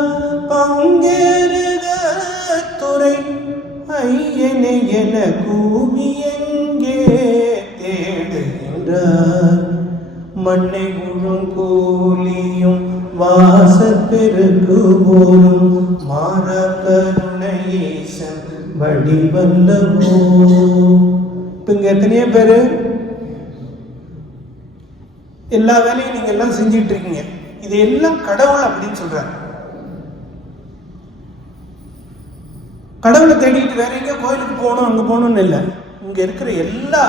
பங்கேறுக துறை ஐயனை என கூவி எங்கே தேடுகின்றார், மண்ணை உழும் கூலியும் வாசப்பெருக்கு போலும் மாற கருணையேசன் வடிவல்லவோ. இப்போ இங்கே எத்தனையோ பேர் எல்லா வேலையும் நீங்கள் எல்லாம் செஞ்சிட்டு இருக்கீங்க, இது எல்லாம் கடவுள் அப்படின்னு சொல்றாரு. கடவுளை தேடிட்டு வேற எங்கேயோ கோயிலுக்கு போகணும் அங்கே போகணும்னு இல்லை, இங்கே இருக்கிற எல்லா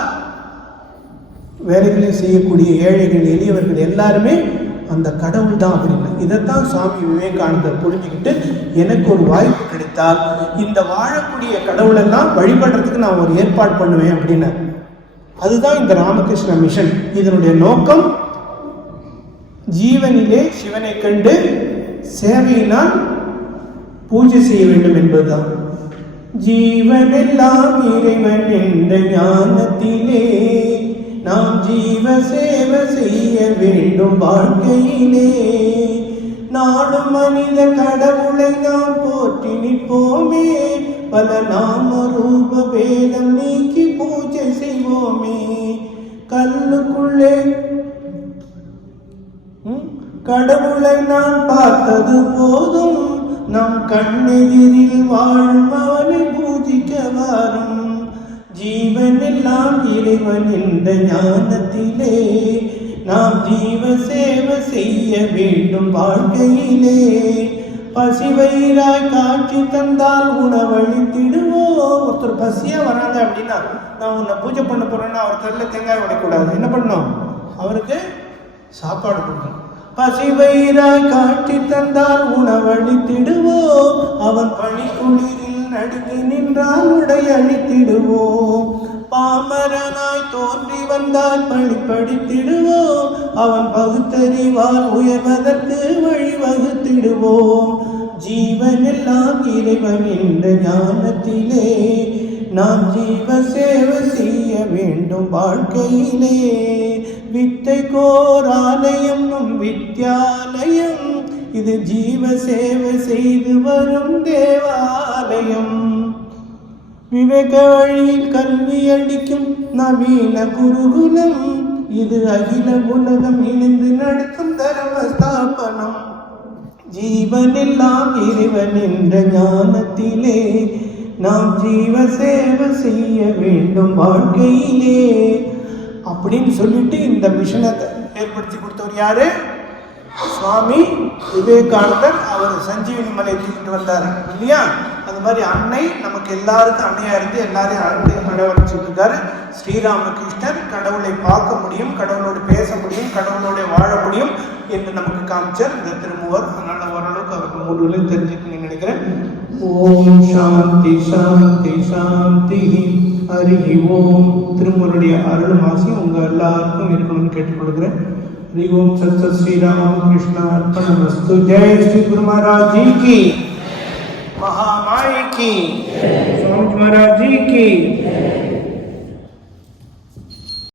வேலைகளையும் செய்யக்கூடிய ஏழைகள் எளியவர்கள் எல்லாருமே அந்த கடவுள் தான் அப்படின்னு. இதைத்தான் சுவாமி விவேகானந்தர் புரிஞ்சுக்கிட்டு, எனக்கு ஒரு வாய்ப்பு கிடைத்தால் இந்த வாழக்கூடிய கடவுளெல்லாம் வழிபடுறதுக்கு நான் ஒரு ஏற்பாடு பண்ணுவேன் அப்படின்னு. அதுதான் இந்த ராமகிருஷ்ண மிஷன். இதனுடைய நோக்கம் ஜீவனிலே சிவனை கண்டு சேவையினால் பூஜை செய்ய வேண்டும் என்பதுதான். ஜீவனெல்லாம் இறைவன் என்ற ஞானத்திலே நாம் ஜீவ சேவை செய்ய வேண்டும் வாழ்க்கையிலே. நாடும் மனித கடவுளை நாம் போற்றி நிற்போமே, பல நாம ரூப பேதம் நீக்கி பூஜை செய்வோமே. கல்லுக்குள்ளே கடவுளை நான் பார்த்தது போதும், நம் கண்ணெதிரில் வாழும் அவனை பூஜிக்க வரும். ஜீவன் எல்லாம் இறைவன் என்ற ஞானத்திலே நாம் ஜீவ சேவை செய்ய வேண்டும் வாழ்க்கையிலே. பசிவயிறாய் காட்சி தந்தால் உணவளித்திடுவோம். ஒருத்தர் பசியா வராங்க அப்படின்னா, நான் உன்னை பூஜை பண்ண போறேன்னா அவர் கல்ல தேங்காய் உடைக்கூடாது, என்ன பண்ணணும், அவருக்கு சாப்பாடு கொடுக்கணும். பசிவயிறாய் காட்சி தந்தால் உணவளித்திடுவோம், அவன் பனி குளிரில் நடுங்கி நின்றால் உடை அளித்திடுவோம். பாமரனாய் தோன்றி வந்தால் பழிப்படித்திடுவோம், அவன் பகுத்தறிவால் உயர்வதற்கு வழிவகுத்திடுவோம். ஜீவன் எல்லாம் இறைவன் என்ற ஞானத்திலே நாம் ஜீவ சேவை செய்ய வேண்டும் வாழ்க்கையிலே. வித்தைக்கோர் ஆலயம் நம் வித்யாலயம், இது ஜீவ சேவை செய்து வரும் தேவாலயம். விவேக வழியில் கல்வி அளிக்கும் நவீன குருகுலம், இது அகில உலகம் இணைந்து நடக்கும் தர்மஸ்தாபனம். ஜீவன் எல்லாம் இறைவன் என்ற ஞானத்திலே நாம் ஜீவ சேவை செய்ய வேண்டும் வாழ்க்கையிலே அப்படின்னு சொல்லிட்டு இந்த மிஷனை ஏற்படுத்தி கொடுத்தவர் யாரு? சுவாமி விவேகானந்தர். அவர் சஞ்சீவினி மலை தூக்கிட்டு வந்தார் இல்லையா? அது மாதிரி அன்னை நமக்கு எல்லாருக்கும் அன்னையா இருந்து எல்லாரையும் அனுபவிச்சுட்டு இருக்காரு. ஸ்ரீராமகிருஷ்ணர் கடவுளை பார்க்க முடியும், கடவுளோடு பேச முடியும், கடவுளோட வாழ முடியும் என்று நமக்கு காமிச்சார் இந்த திருமூவர். அதனால ஓரளவுக்கு அவருக்கு மூணுலையும் தெரிஞ்சுக்கணும்னு நினைக்கிறேன். ஓம் சாந்தி சாந்தி சாந்தி. ஹரி ஓம். திருமூருடைய அருள் ஆசியும் உங்க எல்லாருக்கும் இருக்கணும்னு கேட்டுக்கொள்கிறேன். हरि ओम सत श्री रामकृष्ण अर्पणमस्तु। जय श्री गुरु महाराज जी की, महामाई की, स्वामी महाराज जी की।